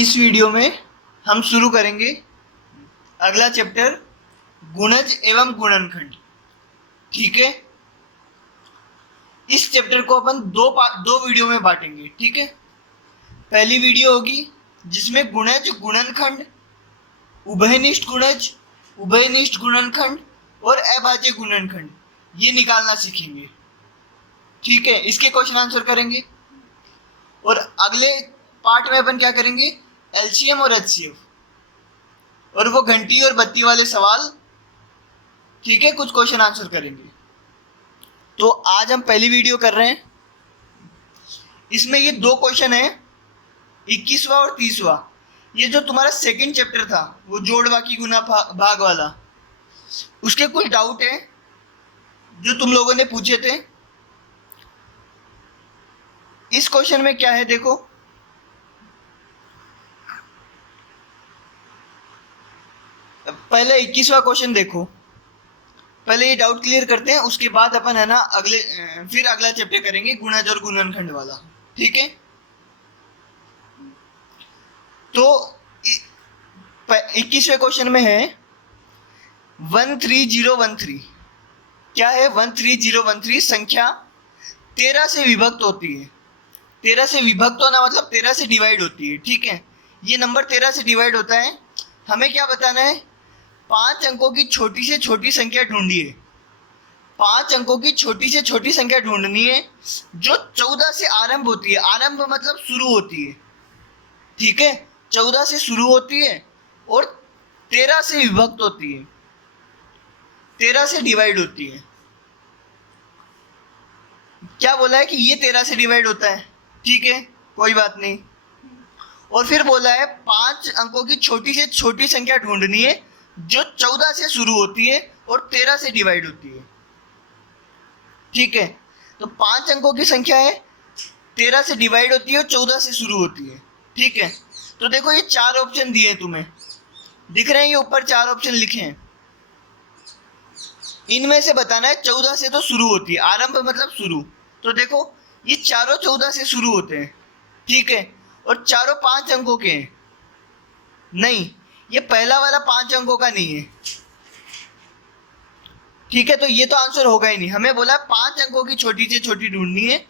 इस वीडियो में हम शुरू करेंगे अगला चैप्टर गुणज एवं गुणनखंड। ठीक है, इस चैप्टर को अपन दो वीडियो में बांटेंगे। ठीक है, पहली वीडियो होगी जिसमें गुणज गुणनखंड, उभयनिष्ठ गुणज, उभयनिष्ठ गुणनखंड और अभाज्य गुणनखंड ये निकालना सीखेंगे। ठीक है, इसके क्वेश्चन आंसर करेंगे। और अगले पार्ट में अपन क्या करेंगे, एलसीएम और एचसीएफ और वो घंटी और बत्ती वाले सवाल। ठीक है, कुछ क्वेश्चन आंसर करेंगे। तो आज हम पहली वीडियो कर रहे हैं, इसमें ये दो क्वेश्चन है, 21वां और 30वां। ये जो तुम्हारा सेकंड चैप्टर था वो जोड़ बाकी गुना भाग वाला, उसके कुछ डाउट है जो तुम लोगों ने पूछे थे। इस क्वेश्चन में क्या है देखो, पहले 21वां क्वेश्चन देखो, पहले ये डाउट क्लियर करते हैं, उसके बाद अपन है ना फिर अगला चैप्टर करेंगे गुणज और गुणनखंड वाला। ठीक है, तो 21वें क्वेश्चन में है 13013। क्या है 13013? संख्या 13 से विभक्त होती है। 13 से विभक्त होना मतलब 13 से डिवाइड होती है। ठीक है, ये नंबर 13 से डिवाइड होता है। हमें क्या बताना है, 5 अंकों की छोटी से छोटी संख्या ढूंढनी है। 5 अंकों की छोटी से छोटी संख्या ढूंढनी है जो 14 से आरंभ होती है। आरंभ मतलब शुरू होती है। ठीक है, 14 से शुरू होती है और 13 से विभक्त होती है, 13 से डिवाइड होती है। क्या बोला है कि ये 13 से डिवाइड होता है। ठीक है, कोई बात नहीं। और फिर बोला है 5 अंकों की छोटी से छोटी संख्या ढूंढनी है जो 14 से शुरू होती है और 13 से डिवाइड होती है। ठीक है, तो 5 अंकों की संख्या है, 13 से डिवाइड होती है और 14 से शुरू होती है। ठीक है, तो देखो ये 4 ऑप्शन दिए हैं, तुम्हें दिख रहे हैं, ये ऊपर 4 ऑप्शन लिखे हैं। इनमें से बताना है 14 से तो शुरू होती है, आरंभ मतलब शुरू। तो देखो ये चारों 14 से शुरू होते हैं। ठीक है, और चारों 5 अंकों के हैं। नहीं, ये पहला वाला 5 अंकों का नहीं है। ठीक है, तो ये तो आंसर होगा ही नहीं। हमें बोला 5 अंकों की छोटी से छोटी ढूंढनी है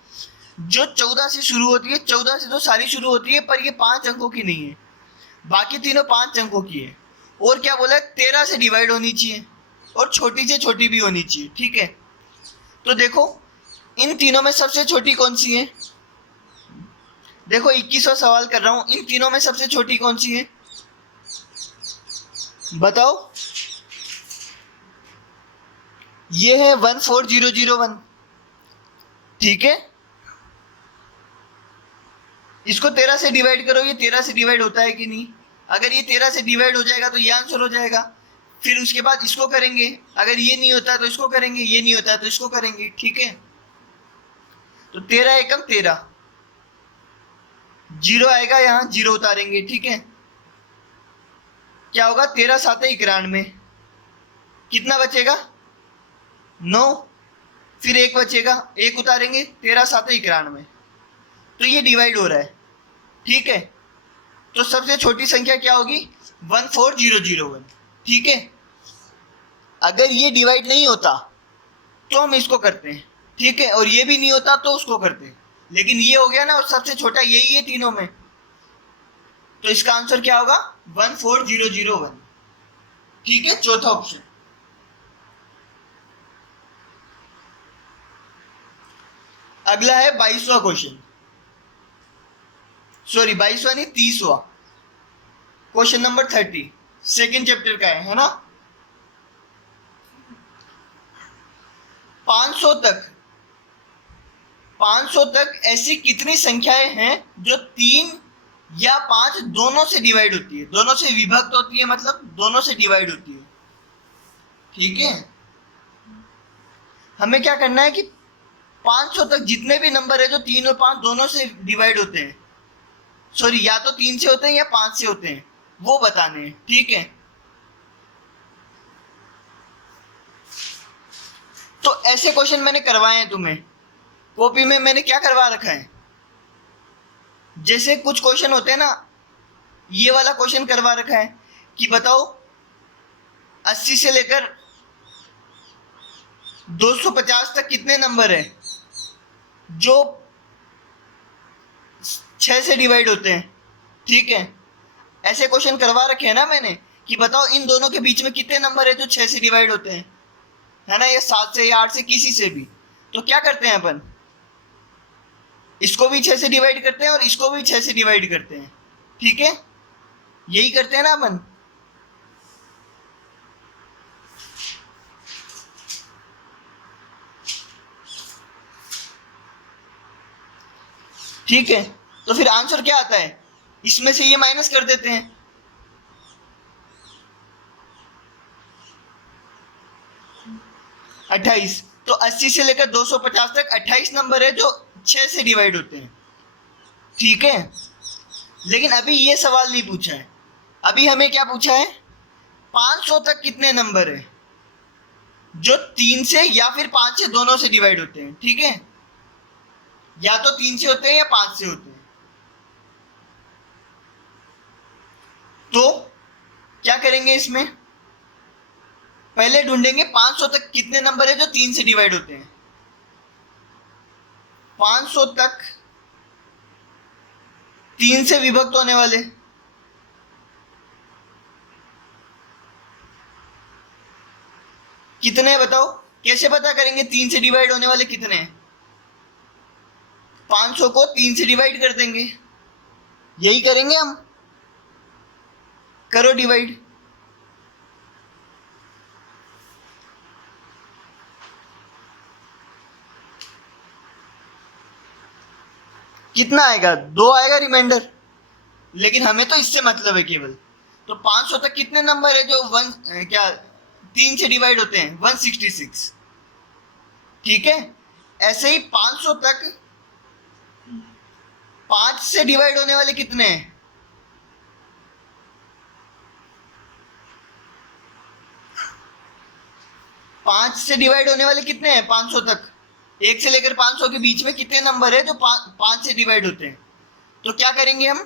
जो 14 से शुरू होती है। 14 से तो सारी शुरू होती है, पर ये 5 अंकों की नहीं है, बाकी तीनों 5 अंकों की है। और क्या बोला है, 13 से डिवाइड होनी चाहिए और छोटी से छोटी भी होनी चाहिए। ठीक है, तो देखो इन तीनों में सबसे छोटी कौन सी है। देखो 21वां सवाल कर रहा हूं, इन तीनों में सबसे छोटी कौन सी है बताओ। ये है 14001। ठीक है, इसको 13 से डिवाइड करो, ये 13 से डिवाइड होता है कि नहीं। अगर ये 13 से डिवाइड हो जाएगा तो ये आंसर हो जाएगा। फिर उसके बाद इसको करेंगे, अगर ये नहीं होता तो इसको करेंगे, ये नहीं होता तो इसको करेंगे। ठीक है, तो 13 एकम 13, जीरो आएगा, यहाँ जीरो उतारेंगे। ठीक है, क्या होगा, 13 7 91, कितना बचेगा 9, फिर 1 बचेगा, 1 उतारेंगे, 13 7 91। तो ये डिवाइड हो रहा है। ठीक है, तो सबसे छोटी संख्या क्या होगी, 14001। ठीक है, अगर ये डिवाइड नहीं होता तो हम इसको करते हैं। ठीक है, और ये भी नहीं होता तो उसको करते हैं, लेकिन ये हो गया ना, और सबसे छोटा यही है तीनों में। तो इसका आंसर क्या होगा, 14001। ठीक है, चौथा ऑप्शन। अगला है 22वां क्वेश्चन, सॉरी 22वां नहीं, 30वां क्वेश्चन, नंबर 30, सेकेंड चैप्टर का है ना। 500 तक ऐसी कितनी संख्याएं हैं जो 3 या 5 दोनों से डिवाइड होती है, दोनों से विभक्त होती है, मतलब दोनों से डिवाइड होती है। ठीक है, हमें क्या करना है कि 500 तक जितने भी नंबर है जो 3 और 5 दोनों से डिवाइड होते हैं, सॉरी या तो 3 से होते हैं या 5 से होते हैं, वो बताने हैं। ठीक है, तो ऐसे क्वेश्चन मैंने करवाए हैं तुम्हें कॉपी में। मैंने क्या करवा रखा है, जैसे कुछ क्वेश्चन होते हैं ना, ये वाला क्वेश्चन करवा रखा है कि बताओ 80 से लेकर 250 तक कितने नंबर है जो 6 से डिवाइड होते हैं। ठीक है, ऐसे क्वेश्चन करवा रखे हैं ना मैंने कि बताओ इन दोनों के बीच में कितने नंबर है जो 6 से डिवाइड होते हैं, है ना, या 7 से या 8 से, किसी से भी। तो क्या करते हैं अपन, इसको भी 6 से डिवाइड करते हैं और इसको भी 6 से डिवाइड करते हैं। ठीक है, यही करते हैं ना अपन। ठीक है, तो फिर आंसर क्या आता है, इसमें से ये माइनस कर देते हैं। अट्ठाईस, तो 80 से लेकर 250 तक 28 नंबर है जो 6 से डिवाइड होते हैं। ठीक है, लेकिन अभी ये सवाल नहीं पूछा है, अभी हमें क्या पूछा है, 500 तक कितने नंबर है जो 3 से या फिर 5 से, दोनों से डिवाइड होते हैं। ठीक है, या तो 3 से होते हैं या 5 से होते हैं। तो क्या करेंगे, इसमें पहले ढूंढेंगे 500 तक कितने नंबर है जो 3 से डिवाइड होते हैं। 500 तक 3 से विभक्त होने वाले कितने हैं बताओ, कैसे पता करेंगे 3 से डिवाइड होने वाले कितने हैं। 500 को 3 से डिवाइड कर देंगे, यही करेंगे हम। करो डिवाइड। कितना आएगा, 2 आएगा रिमाइंडर, लेकिन हमें तो इससे मतलब है केवल। तो 500 तक कितने नंबर है जो 3 से डिवाइड होते हैं, 166। ठीक है, ऐसे ही 500 तक 5 से डिवाइड होने वाले कितने हैं, 5 से डिवाइड होने वाले कितने हैं 500 तक, 1 से लेकर 500 के बीच में कितने नंबर है जो 5 से डिवाइड होते हैं। तो क्या करेंगे हम,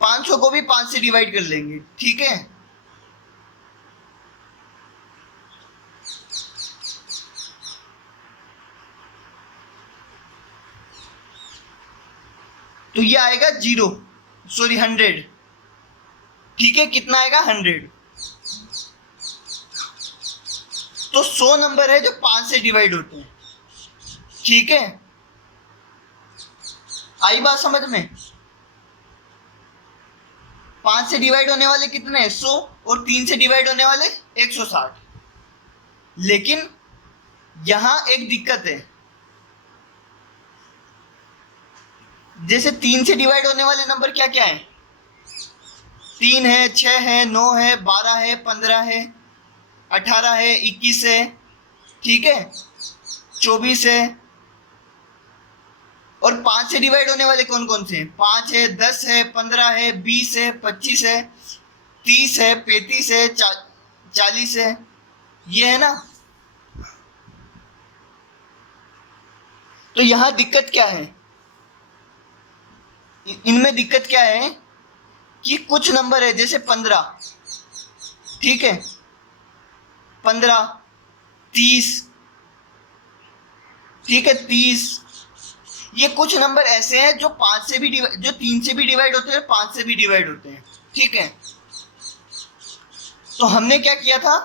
500 को भी 5 से डिवाइड कर लेंगे। ठीक है, तो ये आएगा 100। ठीक है, कितना आएगा 100। तो 100 नंबर है जो 5 से डिवाइड होते हैं। ठीक है, आई बात समझ में। 5 से डिवाइड होने वाले कितने हैं 100, और 3 से डिवाइड होने वाले 160। लेकिन यहां एक दिक्कत है, जैसे 3 से डिवाइड होने वाले नंबर क्या क्या है, 3 है, 6 है, 9 है, 12 है, 15 है, 18 है, 21 है, ठीक है, 24 है। और 5 से डिवाइड होने वाले कौन कौन से हैं, 5 है, 10 है, 15 है, 20 है, 25 है, 30 है, 35 है, 40 है, ये है ना। तो यहां दिक्कत क्या है, इनमें दिक्कत क्या है कि कुछ नंबर है जैसे 15, ठीक है, 15, 30, ठीक है, 30, ये कुछ नंबर ऐसे हैं जो 5 से भी जो 3 से भी डिवाइड होते हैं, 5 से भी डिवाइड होते हैं। ठीक है, तो हमने क्या किया था,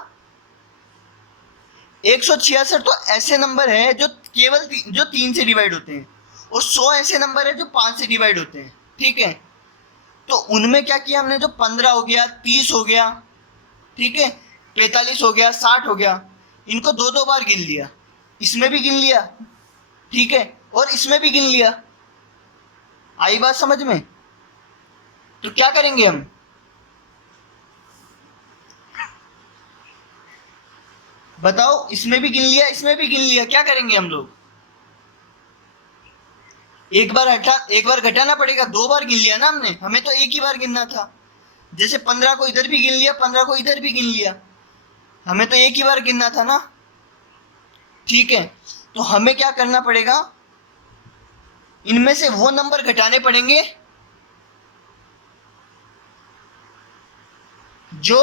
166 तो ऐसे नंबर है जो केवल जो 3 से डिवाइड होते हैं, और 100 ऐसे नंबर है जो 5 से डिवाइड होते हैं। ठीक है, तो उनमें क्या किया हमने, जो 15 हो गया, 30 हो गया, ठीक है, 45 हो गया, 60 हो गया, इनको 2-2 बार गिन लिया, इसमें भी गिन लिया, ठीक है, और इसमें भी गिन लिया। आई बात समझ में। तो क्या करेंगे हम, बताओ, इसमें भी गिन लिया, इसमें भी गिन लिया, क्या करेंगे हम लोग, एक बार घटाना पड़ेगा, 2 बार गिन लिया ना हमने, हमें तो एक ही बार गिनना था। जैसे 15 को इधर भी गिन लिया, 15 को इधर भी गिन लिया, हमें तो एक ही बार गिनना था ना। ठीक है, तो हमें क्या करना पड़ेगा, इनमें से वो नंबर घटाने पड़ेंगे जो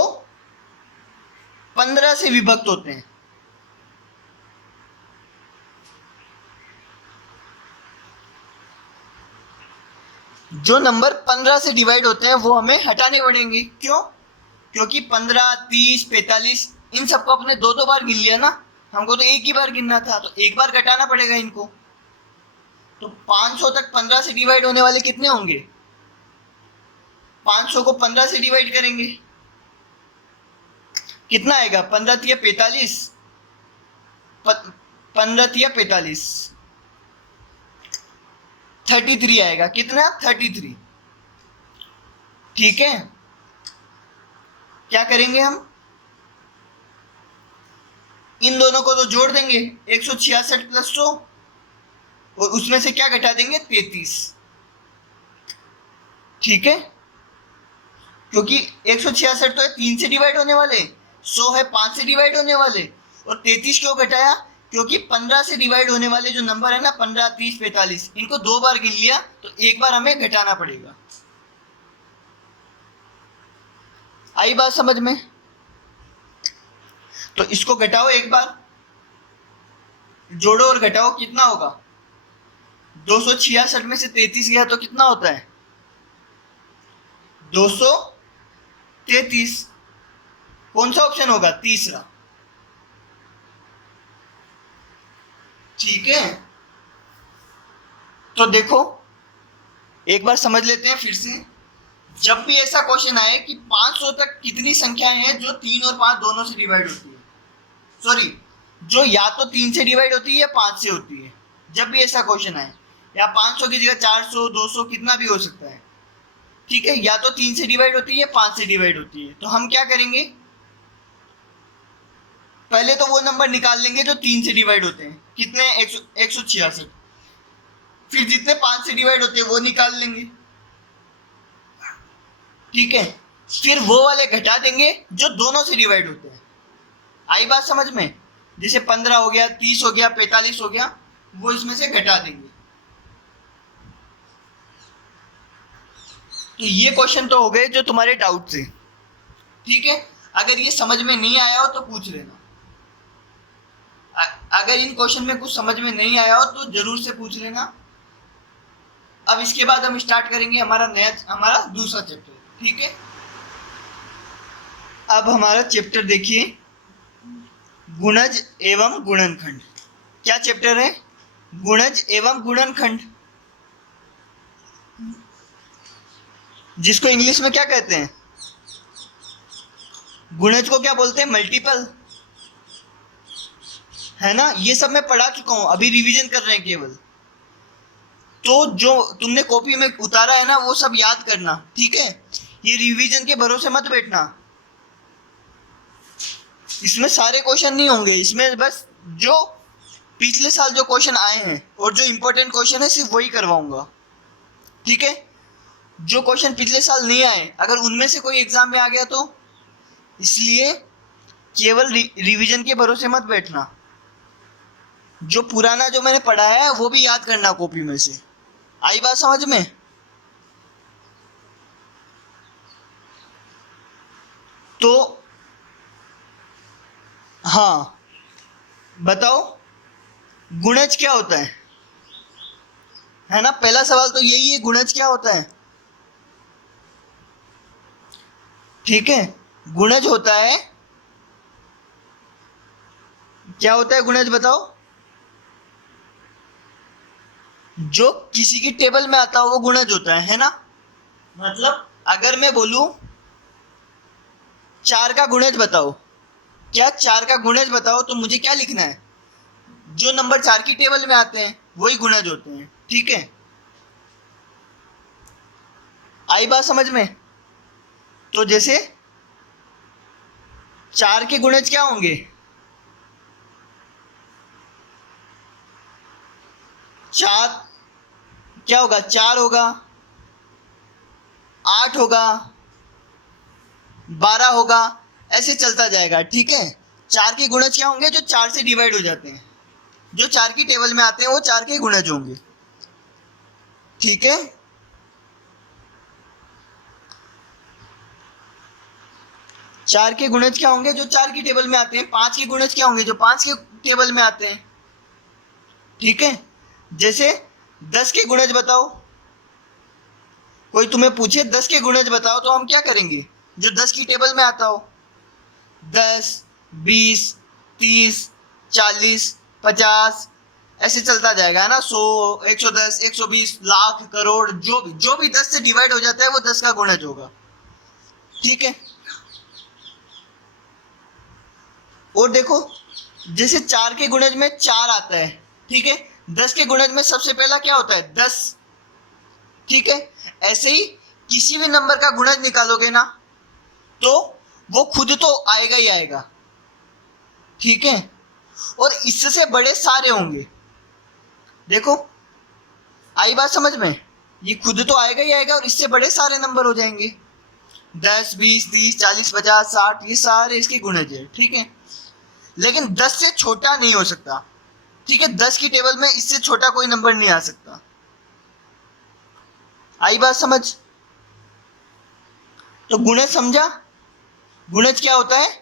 15 से विभक्त होते हैं। जो नंबर 15 से डिवाइड होते हैं वो हमें हटाने पड़ेंगे। क्यों? क्योंकि 15, 30, 45 इन सबको अपने दो दो बार गिन लिया ना, हमको तो एक ही बार गिनना था, तो एक बार घटाना पड़ेगा इनको। तो 500 तक 15 से डिवाइड होने वाले कितने होंगे? 500 को 15 से डिवाइड करेंगे, कितना आएगा? 15 तिया 45, 15 तिया 45, 33 आएगा। कितना? 33। ठीक है, क्या करेंगे हम? इन दोनों को तो जोड़ देंगे, 166 प्लस 100, और उसमें से क्या घटा देंगे? 33। ठीक है, क्योंकि 166 तो है 3 से डिवाइड होने वाले, 100 है 5 से डिवाइड होने वाले, और 33 क्यों घटाया? क्योंकि 15 से डिवाइड होने वाले जो नंबर है ना, 15, 30, 45, इनको दो बार गिन लिया, तो एक बार हमें घटाना पड़ेगा। आई बात समझ में? तो इसको घटाओ एक बार, जोड़ो और घटाओ, कितना होगा? 266 में से 33 गया तो कितना होता है? 233। कौन सा ऑप्शन होगा? तीसरा। ठीक है, तो देखो एक बार समझ लेते हैं फिर से। जब भी ऐसा क्वेश्चन आए कि 500 तक कितनी संख्याएं हैं जो 3 और 5 दोनों से डिवाइड होती है, सॉरी, जो या तो 3 से डिवाइड होती है या 5 से होती है, जब भी ऐसा क्वेश्चन आए, या 500 की जगह 400, 200 कितना भी हो सकता है, ठीक है, या तो 3 से डिवाइड होती है, 5 से डिवाइड होती है, तो हम क्या करेंगे? पहले तो वो नंबर निकाल लेंगे जो 3 से डिवाइड होते हैं, कितने? 166। फिर जितने 5 से डिवाइड होते हैं वो निकाल लेंगे। ठीक है, फिर वो वाले घटा देंगे जो दोनों से डिवाइड होते हैं। आई बात समझ में? जैसे 15 हो गया, 30 हो गया, 45 हो गया, वो इसमें से घटा देंगे। तो ये क्वेश्चन तो हो गए जो तुम्हारे डाउट थे। ठीक है, अगर ये समझ में नहीं आया हो तो पूछ लेना। अगर इन क्वेश्चन में कुछ समझ में नहीं आया हो तो जरूर से पूछ लेना। अब इसके बाद हम स्टार्ट करेंगे हमारा दूसरा चैप्टर। ठीक है, अब हमारा चैप्टर देखिए, गुणज एवं गुणनखंड। क्या चैप्टर है? गुणज एवं गुणनखंड, जिसको इंग्लिश में क्या कहते हैं? गुणज को क्या बोलते हैं? मल्टीपल, है ना? ये सब मैं पढ़ा चुका हूं, अभी रिवीजन कर रहे हैं केवल। तो जो तुमने कॉपी में उतारा है ना वो सब याद करना। ठीक है, ये रिवीजन के भरोसे मत बैठना, इसमें सारे क्वेश्चन नहीं होंगे, इसमें बस जो पिछले साल जो क्वेश्चन आए हैं और जो इंपॉर्टेंट क्वेश्चन है सिर्फ वही करवाऊंगा। ठीक है, जो क्वेश्चन पिछले साल नहीं आए अगर उनमें से कोई एग्जाम में आ गया तो, इसलिए केवल रिवीजन के भरोसे मत बैठना, जो पुराना जो मैंने पढ़ा है वो भी याद करना कॉपी में से। आई बात समझ में? तो हाँ, बताओ गुणज क्या होता है ना? पहला सवाल तो यही है, गुणज क्या होता है? ठीक है, गुणज होता है, क्या होता है गुणज बताओ? जो किसी की टेबल में आता हो वो गुणज होता है ना? मतलब अगर मैं बोलूं 4 का गुणज बताओ, क्या 4 का गुणज बताओ, तो मुझे क्या लिखना है? जो नंबर 4 की टेबल में आते हैं वही गुणज होते हैं। ठीक है, आई बात समझ में? तो जैसे 4 के गुणज क्या होंगे? 4 क्या होगा? 4 होगा, 8 होगा, 12 होगा, ऐसे चलता जाएगा। ठीक है, 4 के गुणज क्या होंगे? जो 4 से डिवाइड हो जाते हैं, जो 4 की टेबल में आते हैं वो 4 के गुणज होंगे। ठीक है, 4 के गुणज क्या होंगे? जो 4 की टेबल में आते हैं। 5 के गुणज क्या होंगे? जो 5 के टेबल में आते हैं। ठीक है, जैसे 10 के गुणज बताओ, कोई तुम्हें पूछे 10 के गुणज बताओ, तो हम क्या करेंगे? जो 10 की टेबल में आता हो, 10, 20, 30, 40, 50 ऐसे चलता जाएगा, है ना। 100, 110, 120, लाख, करोड़, जो भी 10 से डिवाइड हो जाता है वो 10 का गुणज होगा। ठीक है, और देखो जैसे 4 के गुणज में 4 आता है। ठीक है, 10 के गुणज में सबसे पहला क्या होता है? 10। ठीक है, ऐसे ही किसी भी नंबर का गुणज निकालोगे ना तो वो खुद तो आएगा ही आएगा। ठीक है, और इससे बड़े सारे होंगे। देखो आई बात समझ में? ये खुद तो आएगा ही आएगा और इससे बड़े सारे नंबर हो जाएंगे। 10, 20, 30, 40, 50, 60 ये सारे इसके गुणज है। ठीक है, लेकिन 10 से छोटा नहीं हो सकता। ठीक है, 10 की टेबल में इससे छोटा कोई नंबर नहीं आ सकता। आई बात समझ? तो गुणज समझा? गुणज क्या होता है?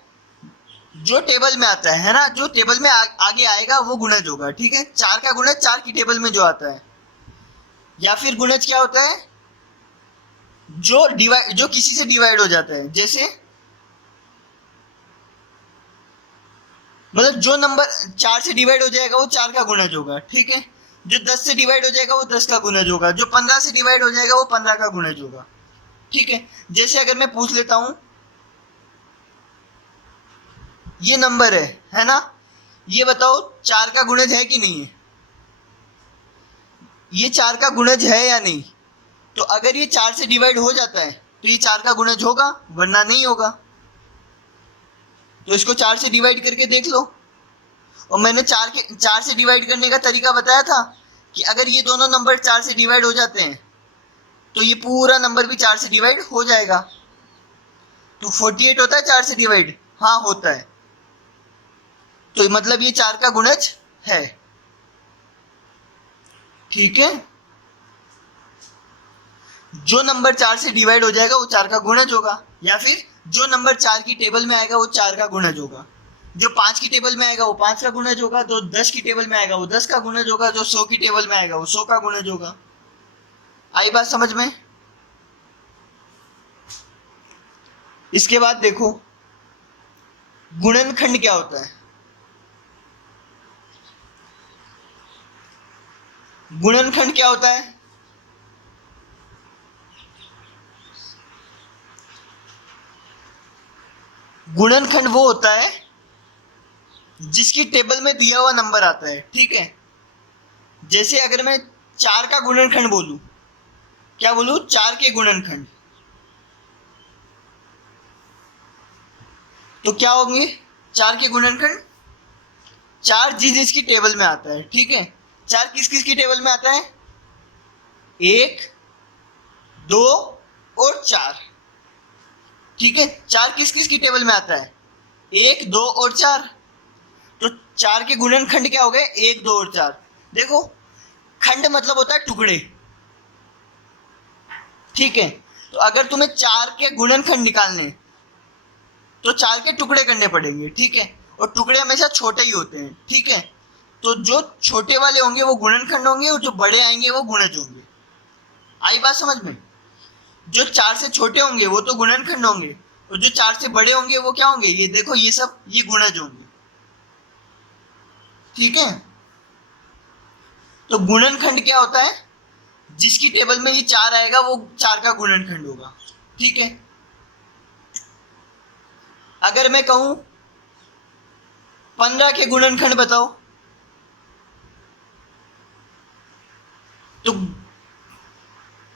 जो टेबल में आता है ना, जो टेबल में आगे आएगा वो गुणज होगा। ठीक है, 4 का गुणज 4 की टेबल में जो आता है। या फिर गुणज क्या होता है? जो किसी से डिवाइड हो जाता है। जैसे मतलब जो नंबर 4 से डिवाइड हो जाएगा वो 4 का गुणज होगा। ठीक है, जो 10 से डिवाइड हो जाएगा वो 10 का गुणज होगा। जो 15 से डिवाइड हो जाएगा वो 15 का गुणज होगा। ठीक है, जैसे अगर मैं पूछ लेता हूं, ये नंबर है ना, ये बताओ 4 का गुणज है कि नहीं है? ये 4 का गुणज है या नहीं? तो अगर ये 4 से डिवाइड हो जाता है तो ये 4 का गुणज होगा, वरना नहीं होगा। तो इसको 4 से डिवाइड करके देख लो। और मैंने 4 से डिवाइड करने का तरीका बताया था कि अगर ये दोनों नंबर 4 से डिवाइड हो जाते हैं तो ये पूरा नंबर भी 4 से डिवाइड हो जाएगा। तो 48 होता है 4 से डिवाइड? हाँ होता है। तो मतलब ये 4 का गुणज है। ठीक है, जो नंबर 4 से डिवाइड हो जाएगा वो 4 का गुणज होगा। या फिर जो नंबर 4 की टेबल में आएगा वो 4 का गुणज होगा। जो 5 की टेबल में आएगा वो 5 का गुणज होगा। जो 10 की टेबल में आएगा वो 10 का गुणज होगा। जो 100 की टेबल में आएगा वो 100 का गुणज होगा। आई बात समझ में? इसके बाद देखो गुणनखंड क्या होता है। गुणनखंड क्या होता है? गुणनखंड वो होता है जिसकी टेबल में दिया हुआ नंबर आता है। ठीक है, जैसे अगर मैं 4 का गुणनखंड बोलूं, क्या बोलूं? 4 के गुणनखंड, तो क्या होंगे 4 के गुणनखंड? 4 जिसकी टेबल में आता है। ठीक है, 4 किस किस की टेबल में आता है? 1, 2 और 4। ठीक है, 4 किस किस की टेबल में आता है? 1, 2 और 4। तो 4 के गुणनखंड क्या हो गए? 1, 2 और 4। देखो खंड मतलब होता है टुकड़े। ठीक है, तो अगर तुम्हें 4 के गुणनखंड निकालने तो 4 के टुकड़े करने पड़ेंगे। ठीक है, और टुकड़े हमेशा छोटे ही होते हैं। ठीक है, तो जो छोटे वाले होंगे वो गुणनखंड होंगे और जो बड़े आएंगे वो गुणज होंगे। आई बात समझ में? जो 4 से छोटे होंगे वो तो गुणनखंड होंगे और जो 4 से बड़े होंगे वो क्या होंगे? ये देखो ये सब ये गुणज होंगे। ठीक है, तो गुणनखंड क्या होता है? जिसकी टेबल में ये 4 आएगा वो 4 का गुणनखंड होगा। ठीक है, अगर मैं कहूं 15 के गुणनखंड बताओ, तो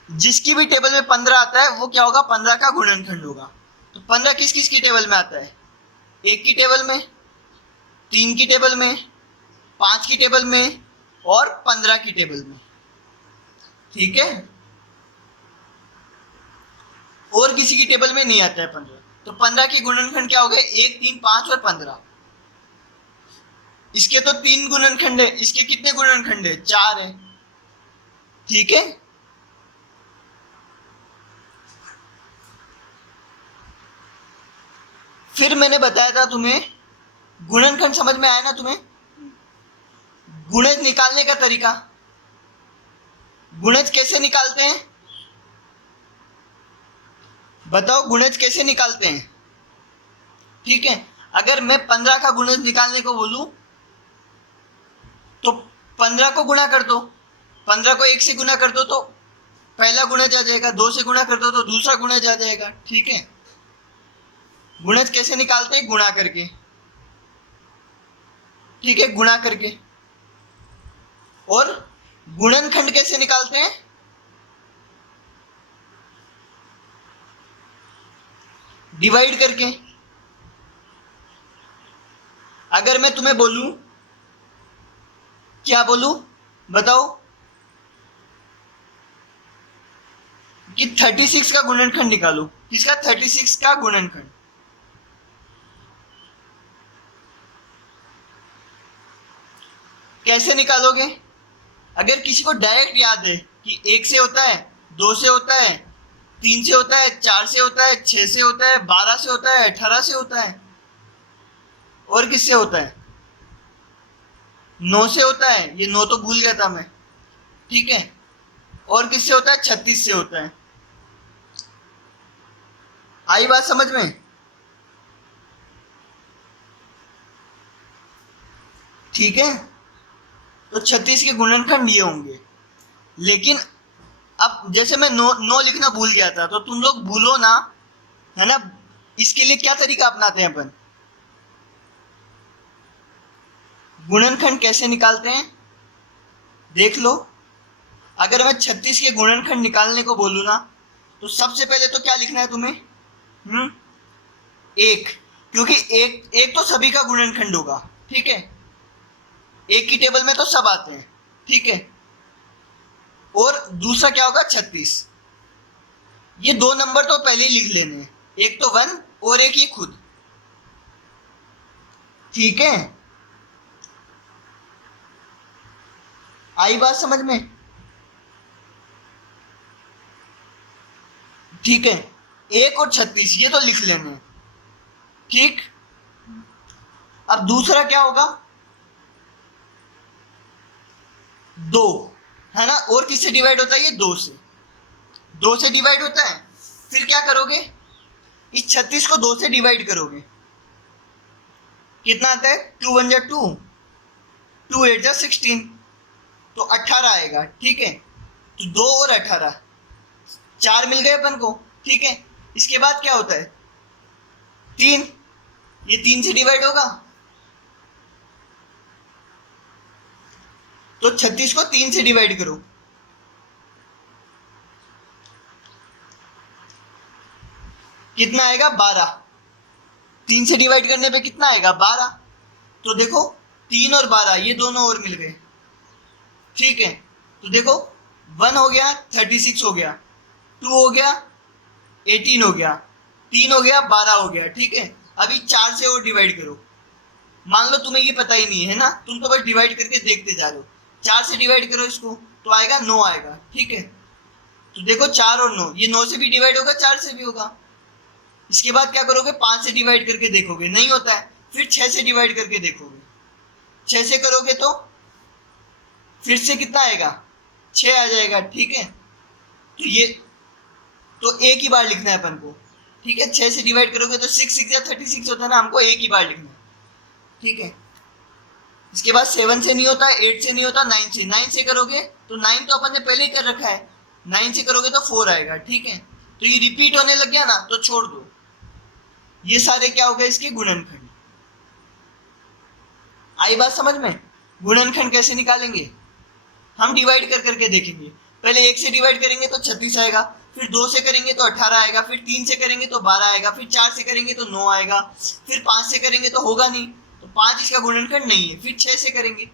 जिसकी भी टेबल में 15 आता है वो क्या होगा? 15 का गुणनखंड होगा। तो 15 किस किस की टेबल में आता है? 1 की टेबल में, 3 की टेबल में, 5 की टेबल में और 15 की टेबल में। ठीक है, और किसी की टेबल में नहीं आता है 15। तो 15 के गुणनखंड क्या हो गए? 1, 3, 5 और 15। इसके तो 3 गुणनखंड है, इसके कितने गुणनखंड है? 4 है। ठीक है, फिर मैंने बताया था तुम्हें, गुणनखंड समझ में आया ना तुम्हें? गुणज निकालने का तरीका, गुणज कैसे निकालते हैं बताओ, गुणज कैसे निकालते हैं? ठीक है, अगर मैं 15 का गुणज निकालने को बोलूं तो 15 को गुणा कर दो, 15 को 1 से गुणा कर दो तो पहला गुणज आ जाएगा, 2 से गुणा कर दो तो दूसरा गुणज आ जाएगा। ठीक है, गुणज कैसे निकालते हैं? गुणा करके। ठीक है, गुणा करके। और गुणनखंड कैसे निकालते हैं? डिवाइड करके। अगर मैं तुम्हें बोलूं, क्या बोलूं बताओ, कि 36 का गुणनखंड निकालो। किसका? 36 का गुणनखंड। कैसे निकालोगे? अगर किसी को डायरेक्ट याद है कि 1 से होता है, 2 से होता है, 3 से होता है, 4 से होता है, 6 से होता है, 12 से होता है, 18 से होता है, और किससे होता है? 9 से होता है, ये 9 तो भूल गया था मैं। ठीक है, और किससे होता है? 36 से होता है। आई बात समझ में? ठीक है, तो 36 के गुणनखंड ये होंगे। लेकिन अब जैसे मैं 9 लिखना भूल गया था, तो तुम लोग भूलो ना, है ना? इसके लिए क्या तरीका अपनाते हैं अपन? गुणनखंड कैसे निकालते हैं देख लो। अगर मैं 36 के गुणनखंड निकालने को बोलूँ ना, तो सबसे पहले तो क्या लिखना है तुम्हें? 1, क्योंकि एक तो सभी का गुणनखंड होगा। ठीक है, एक की टेबल में तो सब आते हैं। ठीक है, और दूसरा क्या होगा? 36। ये 2 नंबर तो पहले ही लिख लेने हैं, एक तो 1 और एक ये खुद। ठीक है, आई बात समझ में? ठीक है, 1 और 36 ये तो लिख लेने हैं। ठीक, अब दूसरा क्या होगा? 2, है ना? और किससे डिवाइड होता है? ये 2 से। 2 से डिवाइड होता है। फिर क्या करोगे? इस 36 को 2 से डिवाइड करोगे, कितना आता है? 2 1 जा 2, 2 8 जा 16, तो 18 आएगा। ठीक है, तो 2 और 18, 4 मिल गए अपन को। ठीक है, इसके बाद क्या होता है? 3, ये 3 से डिवाइड होगा, तो 36 को 3 से डिवाइड करो, कितना आएगा? 12। 3 से डिवाइड करने पे कितना आएगा? 12। तो देखो 3 और 12 ये दोनों और मिल गए। ठीक है, तो देखो 1 हो गया, 36 हो गया, 2 हो गया, 18 हो गया, 3 हो गया, 12 हो गया। ठीक है, अभी 4 से और डिवाइड करो। मान लो तुम्हें ये पता ही नहीं है ना, तुम तो बस डिवाइड करके देखते जा रहे हो। 4 से डिवाइड करो इसको, तो आएगा 9 आएगा। ठीक है, तो देखो 4 और 9, ये 9 से भी डिवाइड होगा, 4 से भी होगा। इसके बाद क्या करोगे? 5 से डिवाइड करके देखोगे, नहीं होता है, फिर 6 से डिवाइड करके देखोगे। 6 से करोगे तो फिर से कितना आएगा? 6 आ जाएगा। ठीक है, तो ये तो एक ही बार लिखना है अपन को। ठीक है, 6 से डिवाइड करोगे तो 6 6 या 36 होता है ना, हमको एक ही बार लिखना है। ठीक है, इसके बाद 7 से नहीं होता, 8 से नहीं होता, 9 से करोगे तो 9 तो अपन ने पहले ही कर रखा है, 9 से करोगे तो 4 आएगा। ठीक है, तो ये रिपीट होने लग गया ना, तो छोड़ दो। ये सारे क्या हो गए? इसके गुणनखंड। आई बात समझ में? गुणनखंड कैसे निकालेंगे? हम डिवाइड कर करके देखेंगे। पहले 1 से डिवाइड करेंगे तो 36 आएगा, फिर 2 से करेंगे तो 18 आएगा, फिर 3 से करेंगे तो 12 आएगा, फिर 4 से करेंगे तो 9 आएगा, फिर 5 से करेंगे तो होगा नहीं, तो 5 इसका गुणनखंड नहीं है, फिर 6 से करेंगे।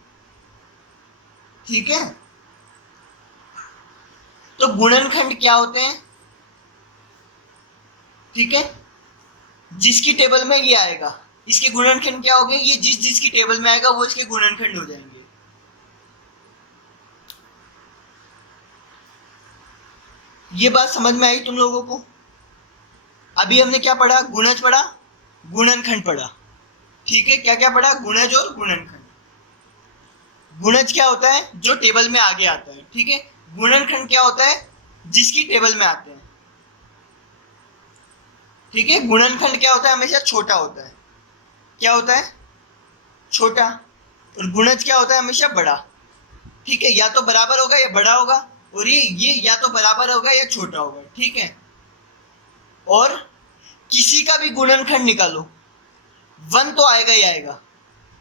ठीक है, तो गुणनखंड क्या होते हैं? ठीक है, जिसकी टेबल में ये आएगा इसके गुणनखंड क्या हो गए? ये जिसकी टेबल में आएगा वो इसके गुणनखंड हो जाएंगे। ये बात समझ में आई तुम लोगों को? अभी हमने क्या पढ़ा? गुणज पढ़ा, गुणनखंड पढ़ा। ठीक है, क्या क्या पढ़ा? गुणज और गुणनखंड। गुणज क्या होता है? जो टेबल में आगे आता है। ठीक है, गुणनखंड क्या होता है? जिसकी टेबल में आते हैं। ठीक है, गुणनखंड क्या होता है? हमेशा छोटा होता है। क्या होता है? छोटा। और गुणज क्या होता है? हमेशा बड़ा। ठीक है, या तो बराबर होगा या बड़ा होगा, और ये या तो बराबर होगा या छोटा होगा। ठीक है, और किसी का भी गुणनखंड निकालो, 1 तो आएगा ही आएगा।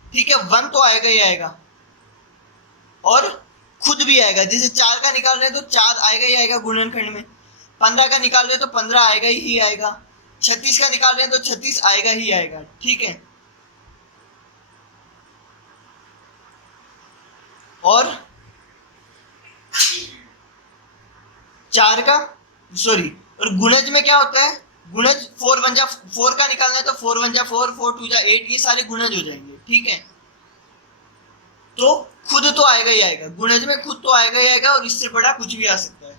ठीक है, 1 तो आएगा ही आएगा, और खुद भी आएगा। जैसे 4 का निकाल रहे हैं तो 4 आएगा ही आएगा गुणनखंड में, 15 का निकाल रहे हैं तो 15 आएगा ही आएगा, 36 का निकाल रहे हैं तो 36 आएगा ही आएगा। ठीक है, और 4 का सॉरी, और गुणज में क्या होता है? गुणज 4 1 जा 4 का निकालना है तो 4 1 जा 4, 4 2 जा 8, ये सारे गुणज हो जाएंगे। ठीक है, तो खुद तो आएगा ही आएगा, गुणज में खुद तो आएगा ही आएगा, और इससे बड़ा कुछ भी आ सकता है।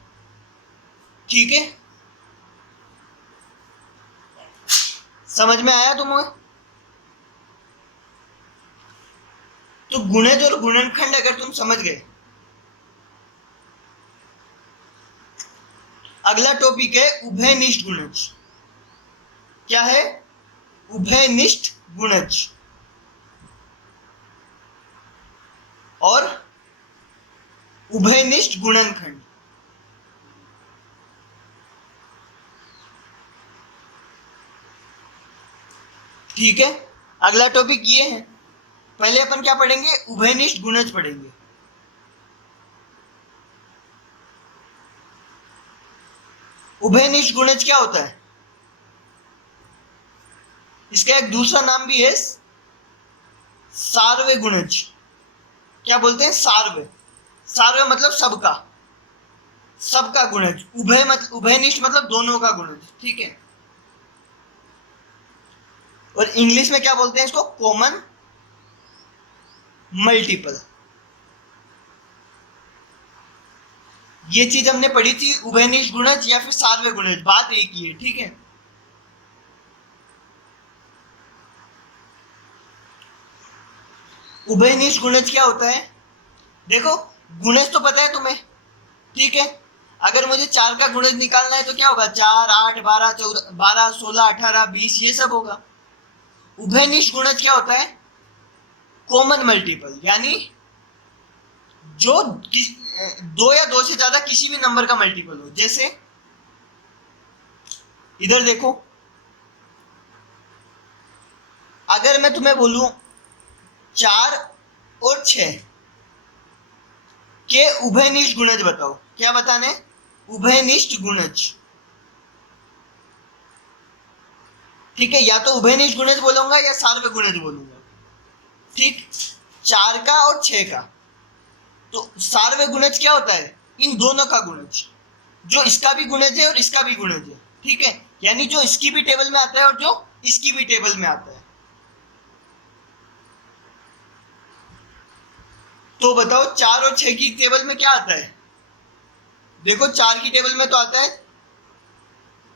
ठीक है, समझ में आया तुम्हें? तो गुणज और गुणनखंड अगर तुम समझ गए, अगला टॉपिक है उभयनिष्ठ गुणज। क्या है? उभयनिष्ठ गुणज और उभयनिष्ठ गुणनखंड। ठीक है, अगला टॉपिक ये है। पहले अपन क्या पढ़ेंगे? उभयनिष्ठ गुणज पढ़ेंगे। उभयनिष्ठ गुणज क्या होता है? इसका एक दूसरा नाम भी है, सार्वय गुणज। क्या बोलते हैं? सार्वय। सार्वय मतलब सबका, सबका गुणज। उभयनिष्ठ मतलब दोनों का गुणज। ठीक है, और इंग्लिश में क्या बोलते हैं इसको? Common multiple. ये चीज हमने पढ़ी थी, उभयनिष्ठ गुणज या फिर सार्वय गुणज, बात एक ही है। ठीक है, उभयनिष्ठ गुणज क्या होता है? देखो, गुणज तो पता है तुम्हें। ठीक है, अगर मुझे 4 का गुणज निकालना है तो क्या होगा? 4 8 12 14 12 16 18 20 ये सब होगा। उभयनिष्ठ गुणज क्या होता है? कॉमन मल्टीपल, यानी जो 2 या 2 से ज्यादा किसी भी नंबर का मल्टीपल हो। जैसे इधर देखो, अगर मैं तुम्हें बोलूं 4 और 6 के उभयनिष्ठ गुणज बताओ, क्या बताने? उभयनिष्ठ गुणज। ठीक है, या तो उभयनिष्ठ गुणज बोलूंगा या सार्वय गुणज बोलूंगा। ठीक, 4 का और 6 का, तो सार्वय गुणज क्या होता है? इन दोनों का गुणज, जो इसका भी गुणज है और इसका भी गुणज है। ठीक है, यानी जो इसकी भी टेबल में आता है और जो इसकी भी टेबल में आता है। तो बताओ 4 और 6 की टेबल में क्या आता है? देखो, 4 की टेबल में तो आता है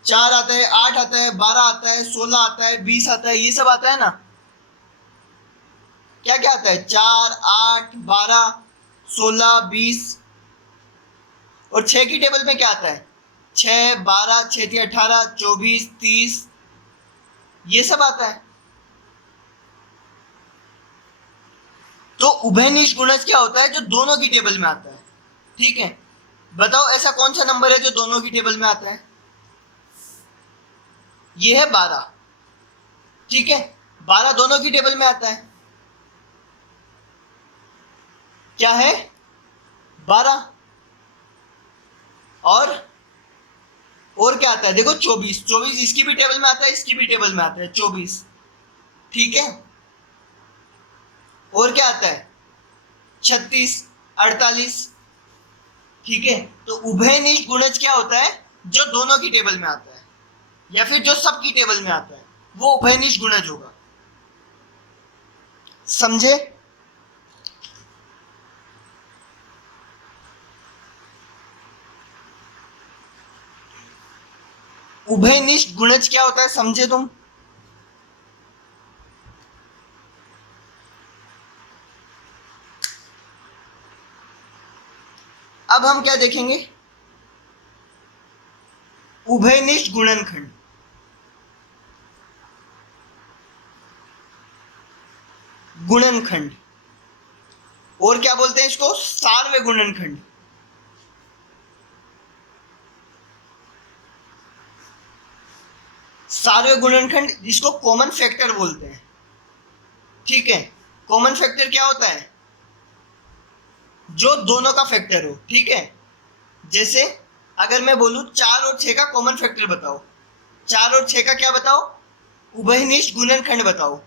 4 आता है, 8 आता है, 12 आता है, 16 आता है, 20 आता है, ये सब आता है ना। क्या क्या आता है? 4 8 12 16 20। और 6 की टेबल में क्या आता है? 6 12 6 18 24 30, ये सब आता है। तो उभयनिष्ठ गुणज क्या होता है? जो दोनों की टेबल में आता है। ठीक है, बताओ ऐसा कौन सा नंबर है जो दोनों की टेबल में आता है? ये है 12। ठीक है, 12 दोनों की टेबल में आता है। क्या है? 12। और क्या आता है? देखो 24, 24 इसकी भी टेबल में आता है, इसकी भी टेबल में आता है 24। ठीक है, और क्या आता है? 36 48। ठीक है, तो उभयनिष्ठ गुणज क्या होता है? जो दोनों की टेबल में आता है या फिर जो सबकी टेबल में आता है, वो उभयनिष्ठ गुणज होगा। समझे? उभयनिष्ठ गुणज क्या होता है, समझे तुम? अब हम क्या देखेंगे, उभयनिष्ठ गुणनखंड। गुणनखंड, और क्या बोलते हैं इसको, सार्व गुणनखंड। सार्व गुणनखंड जिसको कॉमन फैक्टर बोलते हैं। ठीक है, कॉमन फैक्टर क्या होता है, जो दोनों का फैक्टर हो। ठीक है, जैसे अगर मैं बोलूं 4 और 6 का कॉमन फैक्टर बताओ, 4 और 6 का क्या बताओ, उभयनिष्ठ गुणनखंड बताओ।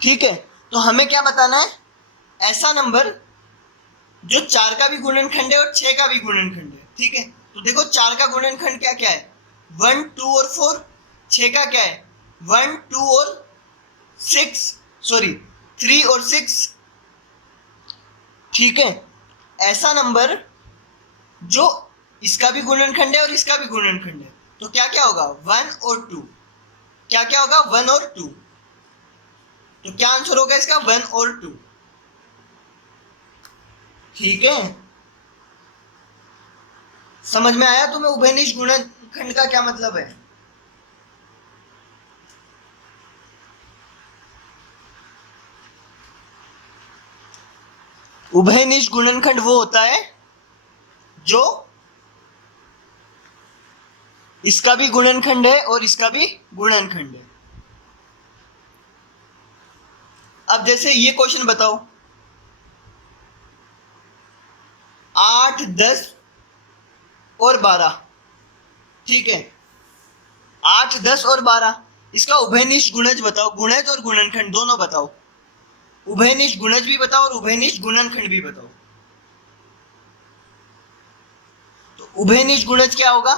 ठीक है, तो हमें क्या बताना है, ऐसा नंबर जो 4 का भी गुणनखंड है और 6 का भी गुणनखंड है। ठीक है, तो देखो 4 का गुणनखंड क्या क्या है, 1 2 और 4। 6 का क्या है, 1 2 और 6, सॉरी 3 और 6। ठीक है, ऐसा नंबर जो इसका भी गुणनखंड है और इसका भी गुणनखंड है, तो क्या क्या होगा, 1 और 2। क्या क्या होगा, 1 और 2। तो क्या आंसर होगा इसका, 1 और 2। ठीक है, समझ में आया तुम्हें उभयनिष्ठ गुणनखंड का क्या मतलब है। उभयनिष्ठ गुणनखंड वो होता है जो इसका भी गुणनखंड है और इसका भी गुणनखंड है। अब जैसे ये क्वेश्चन बताओ, 8 10 और 12। ठीक है, 8 10 और 12, इसका उभयनिष्ठ गुणज बताओ, गुणज और गुणनखंड दोनों बताओ। उभयनिष्ठ गुणज भी बताओ और उभयनिष्ठ गुणनखंड भी बताओ। तो उभयनिष्ठ गुणज क्या होगा,